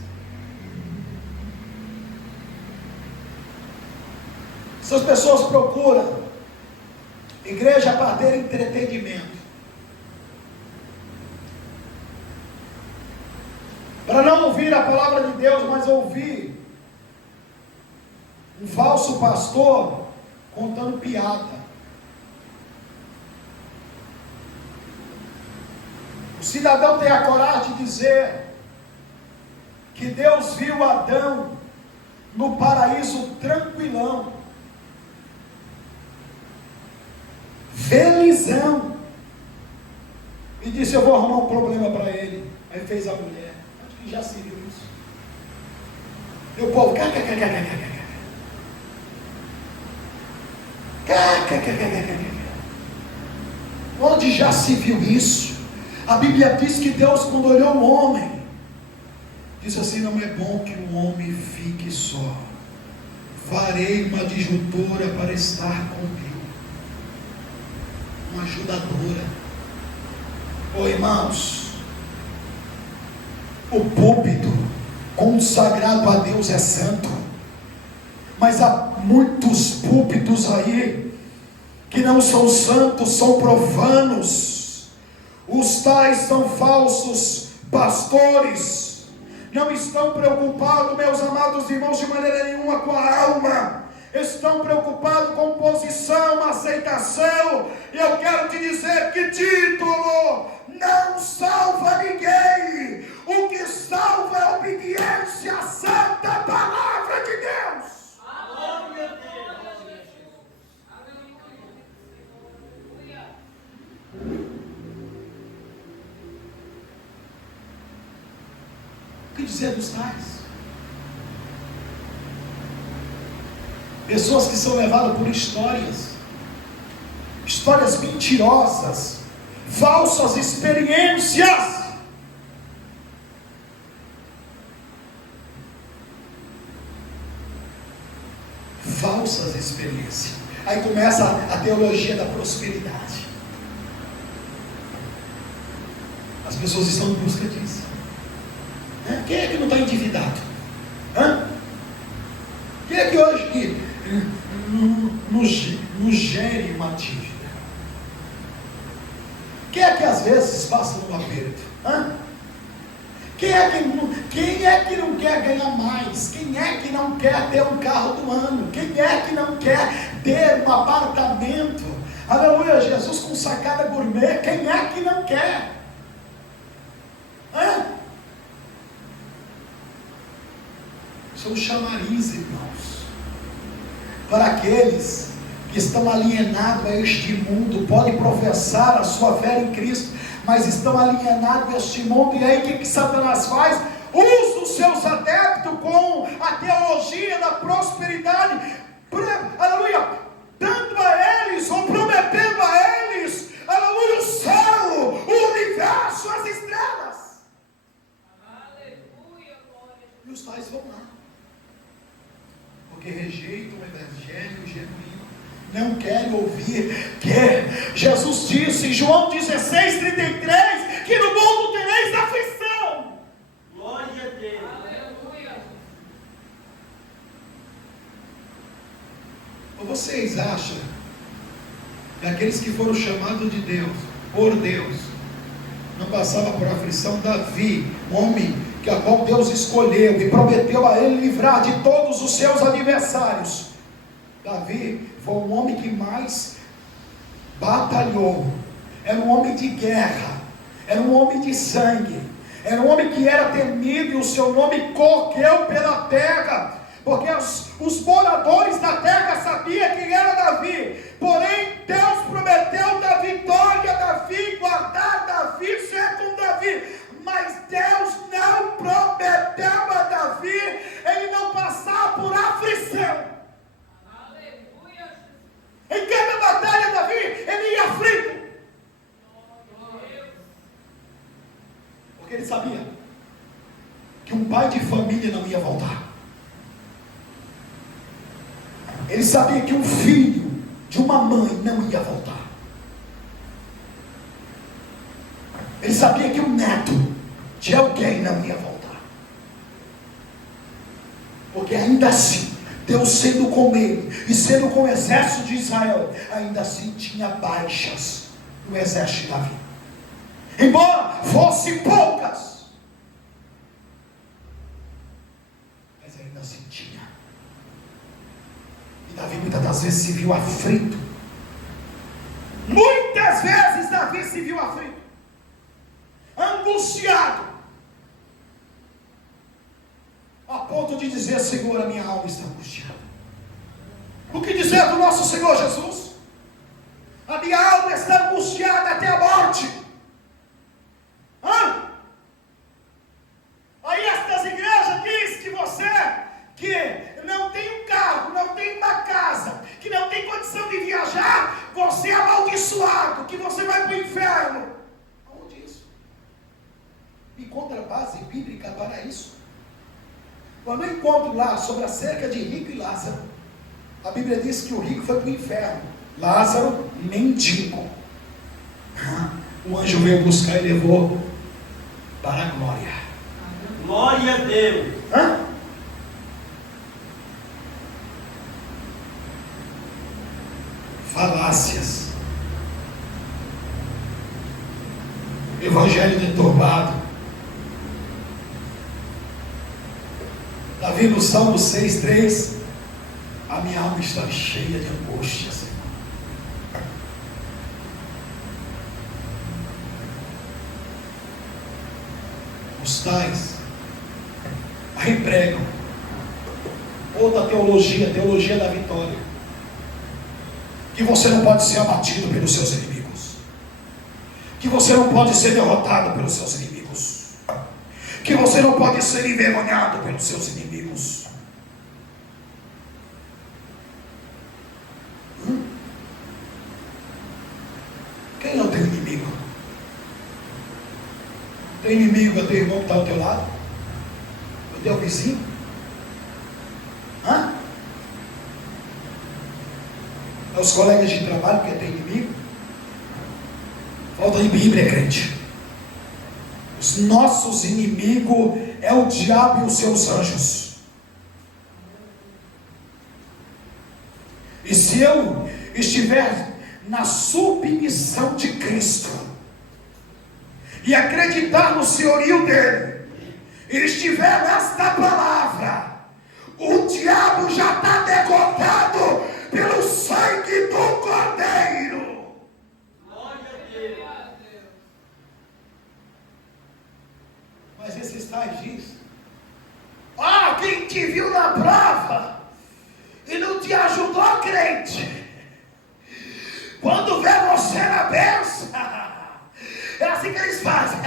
Essas pessoas procuram igreja para ter entretenimento, para não ouvir a palavra de Deus, mas ouvir um falso pastor contando piada. O cidadão tem a coragem de dizer que Deus viu Adão no paraíso tranquilão, felizão, e disse: eu vou arrumar um problema para ele. Aí fez a mulher. Acho que já se viu isso. E o povo, onde já se viu isso? A Bíblia diz que Deus, quando olhou o homem, disse assim: não é bom que o homem fique só, farei uma adjutora para estar comigo, uma ajudadora. Oh, irmãos, o púlpito consagrado a Deus é santo, mas há muitos púlpitos aí que não são santos, são profanos. Os tais são falsos pastores, não estão preocupados, meus amados irmãos, de maneira nenhuma com a alma, estão preocupados com posição, aceitação. E eu quero te dizer que título não salva ninguém. O que salva é a obediência à santa palavra de Deus. O que dizer dos tais? Pessoas que são levadas por histórias mentirosas, falsas experiências. Falsas experiências. Aí começa a teologia da prosperidade. As pessoas estão em busca disso. Quem é que não está endividado? Quem é que hoje não gere uma dívida? Quem é que às vezes passa um aperto? Quem é que não quer ganhar mais? Quem é que não quer ter um carro do ano? Quem é que não quer ter um apartamento? Aleluia, Jesus com sacada gourmet. Quem é que não quer? São chamariz, irmãos, para aqueles que estão alienados a este mundo. Pode professar a sua fé em Cristo, mas estão alienados a este mundo. E aí o que Satanás faz? Usa os seus adeptos com a teologia da prosperidade, aleluia, dando a eles, ou prometendo a eles, aleluia, o céu, o universo, as estrelas. Aleluia. E os tais vão lá, porque rejeitam o evangelho genuíno, não querem ouvir que Jesus disse em João 16:33, que no mundo tereis aflição. Glória a Deus. Aleluia. Ou vocês acham que aqueles que foram chamados de Deus, por Deus, não passavam por aflição? Davi, homem que a qual Deus escolheu e prometeu a ele livrar de todos os seus adversários. Davi foi um homem que mais batalhou, era um homem de guerra, era um homem de sangue, era um homem que era temido, e o seu nome correu pela terra, porque os moradores da terra sabiam quem era Davi. Porém Deus prometeu da vitória a Davi, guardar Davi, ser com Davi. Mas Deus não prometeu a Davi ele não passar por aflição. Aleluia. Em cada batalha, Davi, ele ia aflito. Porque ele sabia que um pai de família não ia voltar. Ele sabia que um filho de uma mãe não ia voltar. Ele sabia que um neto de alguém não ia voltar. Porque ainda assim, Deus sendo com ele e sendo com o exército de Israel, ainda assim tinha baixas no exército de Davi. Embora fossem poucas, mas ainda assim tinha. E Davi muitas das vezes se viu aflito. Muitas vezes Davi se viu aflito, angustiado, a ponto de dizer: Senhor, a minha alma está angustiada. O que dizer do nosso Senhor Jesus? A minha alma está angustiada até a morte. Aí estas igrejas dizem que você que não tem um carro, não tem uma casa, que não tem condição de viajar, você é amaldiçoado, que você vai para o inferno. Aonde isso? Me encontra base bíblica para isso. Quando eu encontro lá sobre a cerca de rico e Lázaro, a Bíblia diz que o rico foi para o inferno, Lázaro, mendigo. O anjo veio buscar e levou para a glória. Glória a Deus. Falácias, evangelho deturbado. Davi no Salmo 6:3, a minha alma está cheia de angústia, Senhor. Os tais aí pregam outra teologia, teologia da vitória, que você não pode ser abatido pelos seus inimigos, que você não pode ser derrotado pelos seus inimigos, que você não pode ser envergonhado pelos seus inimigos. Quem não tem inimigo? Tem inimigo, é teu irmão que está ao teu lado? O teu vizinho? É os colegas de trabalho que tem inimigo? Falta de Bíblia, crente. Os nossos inimigos é o diabo e os seus anjos. E se eu estiver na submissão de Cristo e acreditar no senhorio dele, e estiver nesta palavra, o diabo já está derrotado pelo sangue do Cordeiro. Glória a Deus. Mas esses tais dizem: quem te viu na prova e não te ajudou, crente, quando vê você na bênção, é assim que eles fazem.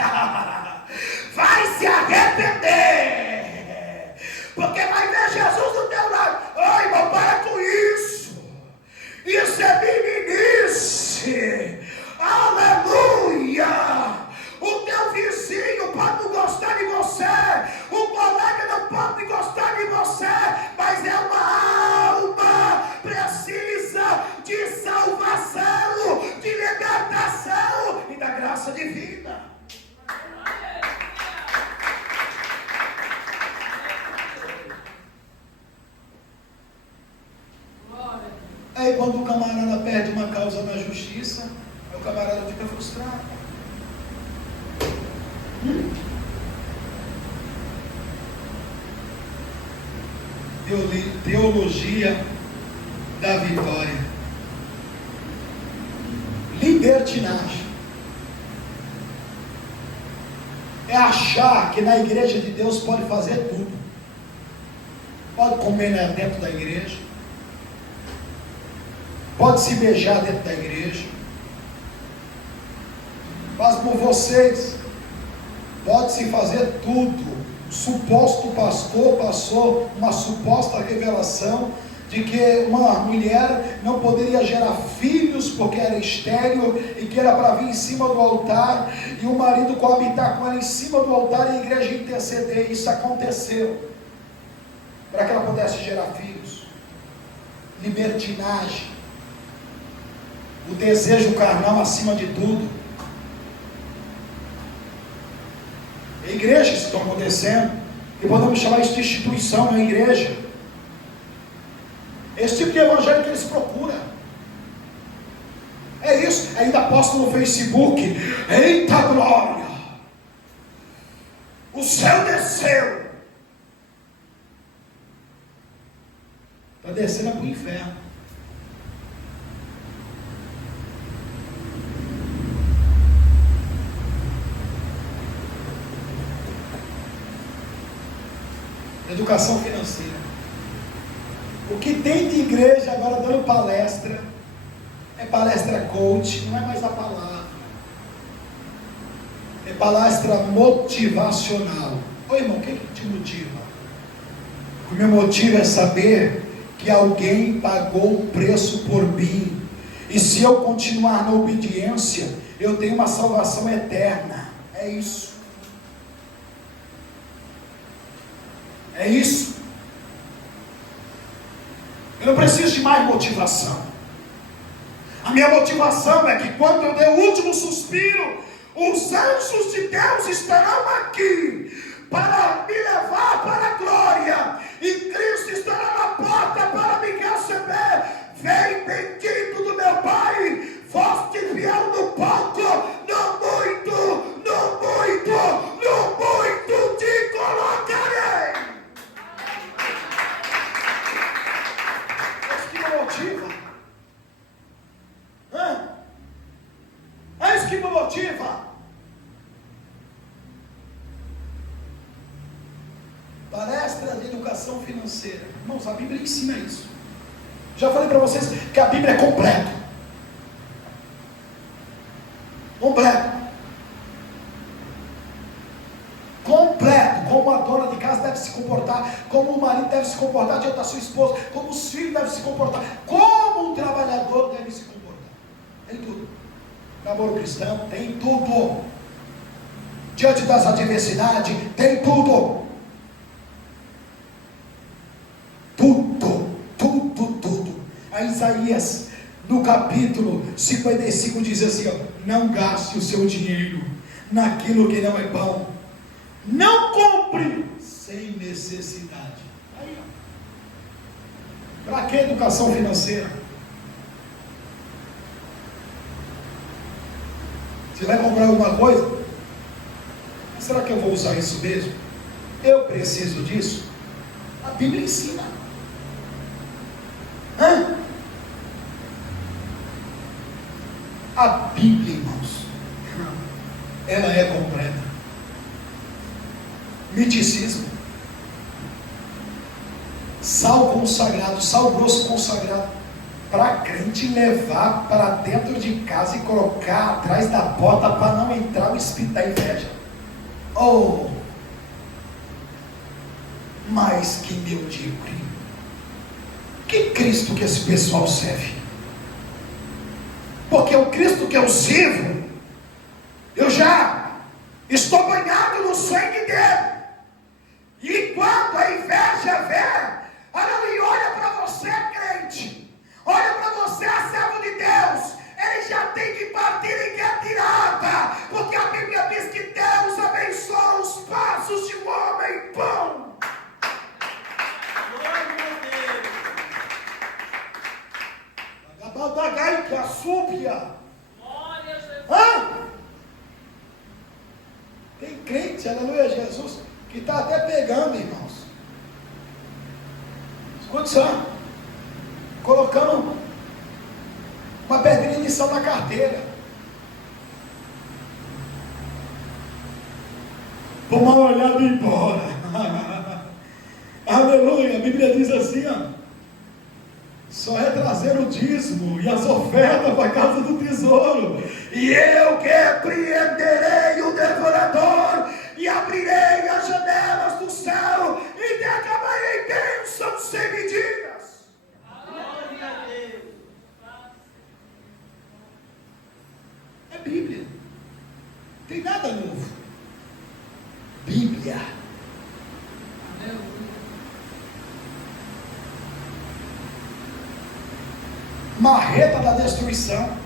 Vai se arrepender, porque vai ver Jesus do teu lado. Ai, irmão, para com isso. Isso é meninice. Aleluia. O teu vizinho pode não gostar de você, o colega não pode gostar de você, mas é uma alma precisa de salvação, de libertação e da graça divina. Aí quando o camarada perde uma causa na justiça, o camarada fica frustrado. Teologia da vitória. Libertinagem é achar que na igreja de Deus pode fazer tudo. Pode comer dentro da igreja, pode se beijar dentro da igreja, mas por vocês pode se fazer tudo. O suposto pastor passou uma suposta revelação de que uma mulher não poderia gerar filhos porque era estéril e que era para vir em cima do altar e o marido coabitar com ela em cima do altar e a igreja interceder. Isso aconteceu para que ela pudesse gerar filhos. Libertinagem, o desejo carnal acima de tudo. Igrejas estão acontecendo, e podemos chamar isso de instituição na igreja. Esse tipo de evangelho que eles procuram. É isso. Ainda posto no Facebook: eita glória, o céu desceu. Está descendo para o inferno. Educação financeira. O que tem de igreja agora dando palestra é palestra coach, não é mais a palavra. É palestra motivacional. Ô irmão, o que te motiva? O meu motivo é saber que alguém pagou o preço por mim. E se eu continuar na obediência, eu tenho uma salvação eterna. É isso. É isso. Eu não preciso de mais motivação. A minha motivação é que quando eu der o último suspiro, os anjos de Deus estarão aqui para me levar para a glória, e Cristo estará na porta para me receber. Vem, bendito do meu Pai, foste fiel no pouco, no muito te colocarei. É isso que me motiva. É isso que me motiva. Palestra de educação financeira. Irmãos, a Bíblia ensina isso. Já falei para vocês que a Bíblia é completa. Completo. Como a dona de casa deve se comportar, como o marido deve se comportar diante da sua esposa, como os filhos devem se comportar, como um trabalhador deve se comportar. Tem tudo. Namoro cristão tem tudo. Diante das adversidades tem tudo. Tudo. A Isaías, no capítulo 55, diz assim: ó, não gaste o seu dinheiro naquilo que não é bom. Não compre sem necessidade. Aí, ó. Para que educação financeira? Você vai comprar alguma coisa? Será que eu vou usar isso mesmo? Eu preciso disso? A Bíblia ensina. A Bíblia, irmãos, ela é completa. Miticismo, sal consagrado, sal grosso consagrado, para crente levar para dentro de casa e colocar atrás da porta para não entrar o espírito da inveja. Oh, mas que medíocre. Que Cristo que esse pessoal serve? Porque o Cristo que eu sirvo, eu já estou banhado no sangue dele. E quando a inveja vier, ele olha para você, crente, olha para você, servo de Deus, ele já tem que partir em retirada, porque a Bíblia diz que Deus abençoa os passos de um homem bom. Que a súbia. Tem crente, aleluia, Jesus, que está até pegando, irmãos. Escute só, colocando uma pedrinha de sal na carteira. Vou mal olhado e ir embora. Aleluia, a Bíblia diz assim, ó. Só é trazer o dízimo e as ofertas para a casa do tesouro. E eu que repreenderei o devorador e abrirei as janelas do céu e derramarei bênçãos sem medidas. Glória a Deus. É Bíblia. Tem nada novo. Bíblia. Marreta da destruição.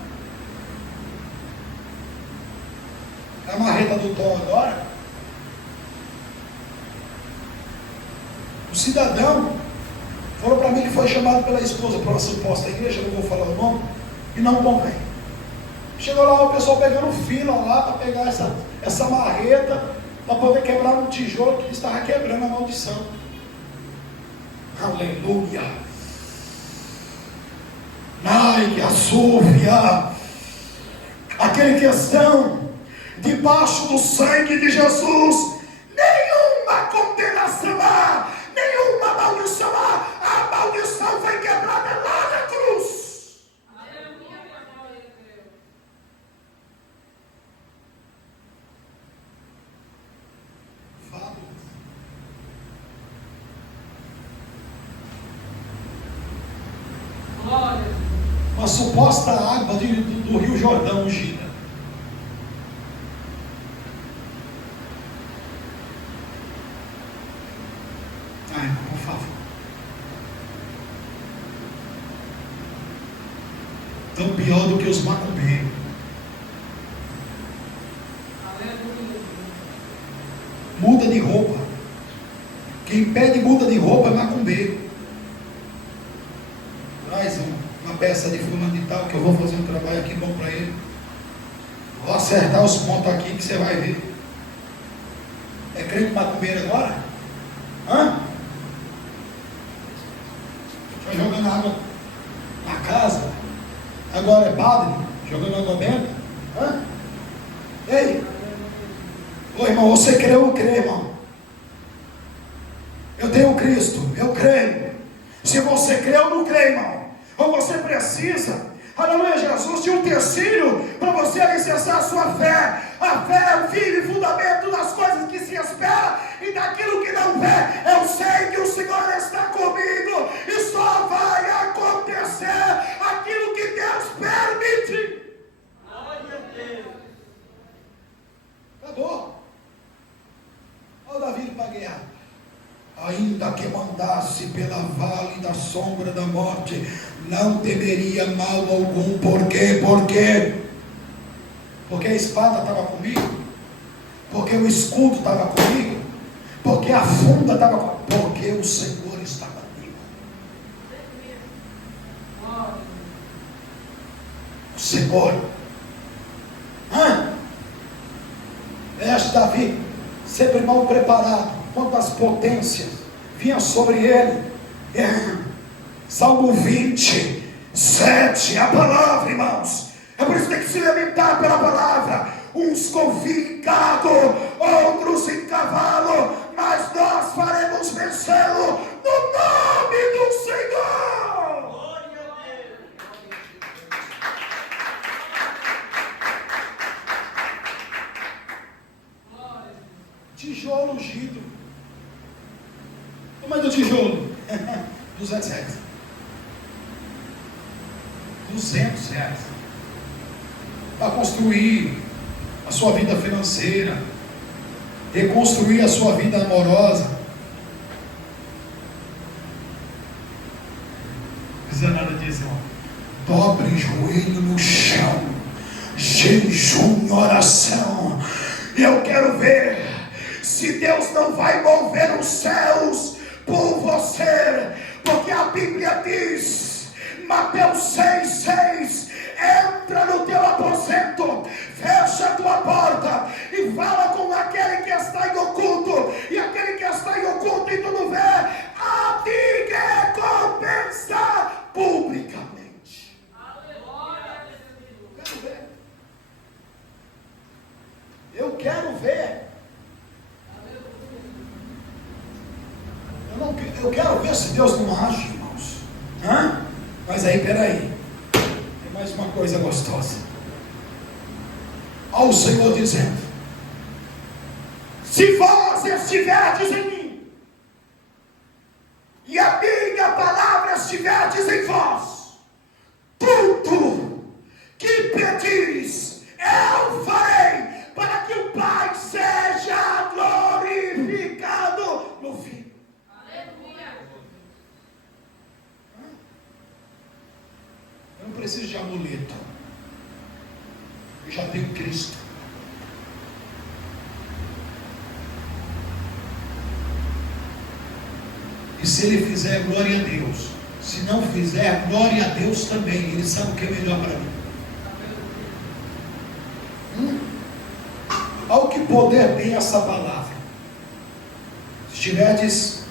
É a marreta do Tom agora. O cidadão falou para mim que foi chamado pela esposa para uma suposta igreja, não vou falar o nome, e não convém. Chegou lá o pessoal pegando fila lá para pegar essa marreta para poder quebrar um tijolo que estava quebrando a maldição. Aleluia. Ai, a súbia, aquele que estão debaixo do sangue de Jesus, nenhuma condenação há, nenhuma maldição há, a maldição foi quebrada lá na cruz. suposta água do Rio Jordão ungida. Ai, por favor. Tão pior do que os macumbeiros. Muda de roupa. Quem pede muda de roupa é macumbeiro. Traz uma peça de fulano de tal, que eu vou fazer um trabalho aqui bom para ele. Vou acertar os pontos aqui que você vai ver. É crente macumbeiro agora? Hã? Está jogando água na casa. Agora é padre, jogando água benta. Hã? Ei! Ô irmão, você crê ou crê, irmão? Eu tenho Cristo, eu creio. Se você crê ou não crê, irmão, ou você precisa, aleluia, Jesus, de um tecido para você alicerçar a sua fé. A fé é o fim e fundamento das coisas que se espera e daquilo que não vê. Eu sei que o Senhor está comigo e só vai acontecer aquilo que Deus permite. Glória a Deus. Acabou. Olha o Davi para a guerra. Ainda que mandasse pela vale da sombra da morte, não temeria mal algum. Por quê? Por quê? Porque a espada estava comigo, porque o escudo estava comigo, porque a funda estava comigo, porque o Senhor estava comigo. O Senhor. Davi, sempre mal preparado, quando as potências vinham sobre ele. Salmo 27, a palavra, irmãos. É por isso que tem que se alimentar pela palavra. Uns confiam em gado, outros em cavalo, mas nós faremos vencê-lo no nome do Senhor. Glória a Deus. Tijolo ungido. Como é do tijolo? 200 reais. 200 reais. Para construir a sua vida financeira, reconstruir a sua vida amorosa. Não precisa nada disso, irmão. Dobre joelho no chão, jejum e oração. Eu quero ver se Deus não vai mover os céus por você, porque a Bíblia diz, Mateus 6,6: entra no teu aposento, fecha a tua porta e fala com aquele que está em oculto, e aquele que está em oculto e tu não vê, a ti recompensar publicamente. Eu quero ver. Eu quero ver se Deus não age, irmãos. Mas aí, peraí, tem mais uma coisa gostosa. Olha o Senhor dizendo: se vós estiverdes em mim, e a minha palavra estiverdes em vós, tudo que pedires, eu farei, para que o Pai seja glorificado no Filho. Eu não preciso de amuleto. Eu já tenho Cristo. E se Ele fizer, glória a Deus. Se não fizer, glória a Deus também. Ele sabe o que é melhor para mim. Olha que poder tem essa palavra. Se estiverdes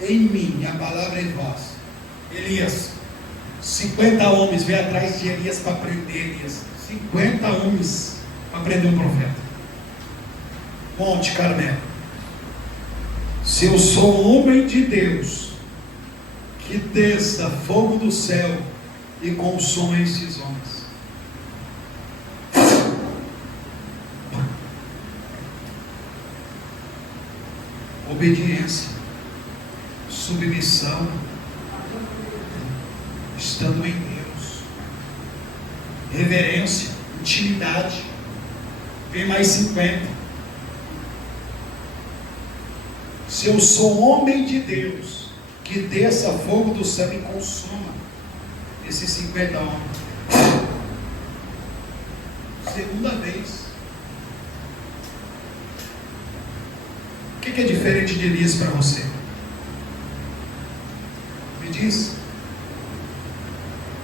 em mim, a palavra é em vós. Elias, 50 homens vêm atrás de Elias para prender Elias. 50 homens para prender um profeta. Monte Carmelo. Se eu sou homem de Deus, que desça fogo do céu e consome esses homens. Obediência, submissão, estando em Deus. reverência, intimidade. Vem mais 50. Se eu sou homem de Deus, que desça fogo do céu e consuma esses 50 homens. Segunda vez. O que é diferente de Elias para você? Me diz.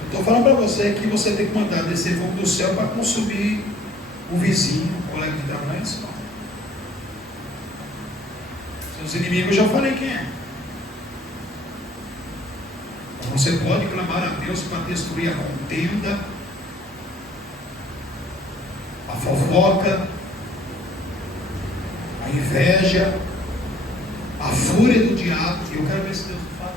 Eu estou falando para você que você tem que mandar descer fogo do céu para consumir o vizinho, o colega de trabalho. Seus inimigos, eu já falei quem é. Você pode clamar a Deus para destruir a contenda, a fofoca, a inveja, a fúria do diabo. E eu quero ver se Deus o faz.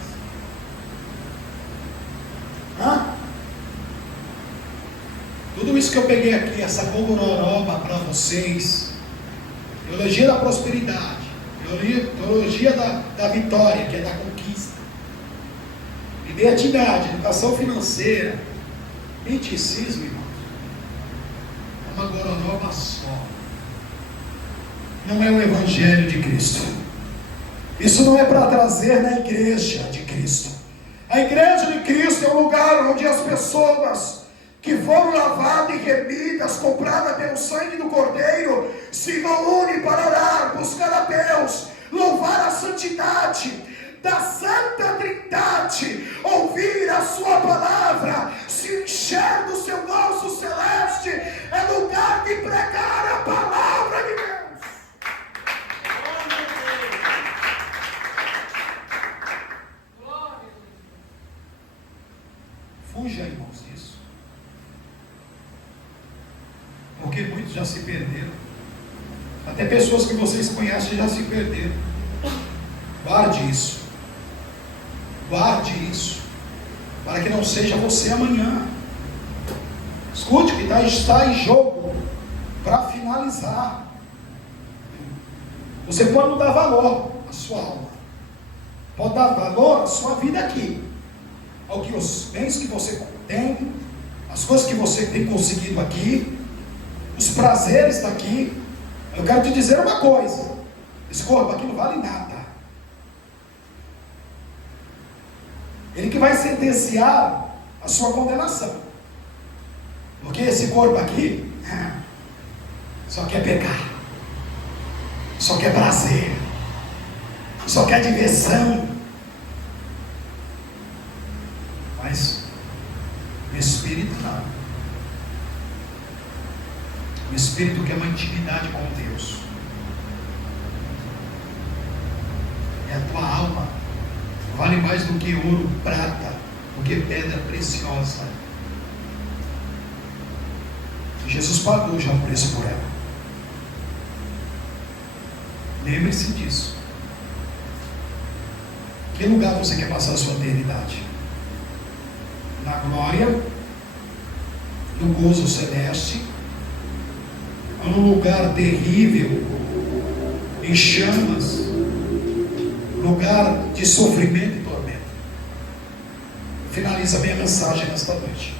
Tudo isso que eu peguei aqui, essa gororoba para vocês, teologia da prosperidade, teologia da vitória, que é da conquista, identidade, educação financeira, misticismo, irmãos, é uma gororoba só. Não é o Evangelho de Cristo. Isso não é para trazer na igreja de Cristo. A igreja de Cristo é um lugar onde as pessoas que foram lavadas e remidas, compradas pelo sangue do Cordeiro, se reúnem para orar, buscar a Deus, louvar a santidade da Santa Trindade, ouvir a sua palavra, se encher do seu gozo celeste, é lugar de pregar a palavra de Deus. Fuja, irmãos, disso. Porque muitos já se perderam. Até pessoas que vocês conhecem já se perderam. Guarde isso. Guarde isso. Para que não seja você amanhã. Escute que está em jogo. Para finalizar. Você pode não dar valor à sua alma. Pode dar valor à sua vida aqui. Ao que os bens que você tem, as coisas que você tem conseguido aqui, os prazeres daqui. Eu quero te dizer uma coisa: esse corpo aqui não vale nada. Ele que vai sentenciar a sua condenação, porque esse corpo aqui só quer pecar, só quer prazer, só quer diversão. Mas o Espírito não. O Espírito quer uma intimidade com Deus. É a tua alma. Vale mais do que ouro, prata, do que pedra preciosa. Jesus pagou já o preço por ela. Lembre-se disso. Que lugar você quer passar a sua eternidade? Na glória, no gozo celeste, ou num lugar terrível, em chamas, lugar de sofrimento e tormento? Finaliza a minha mensagem nesta noite.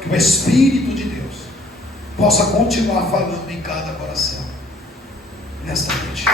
Que o Espírito de Deus possa continuar falando em cada coração nesta noite.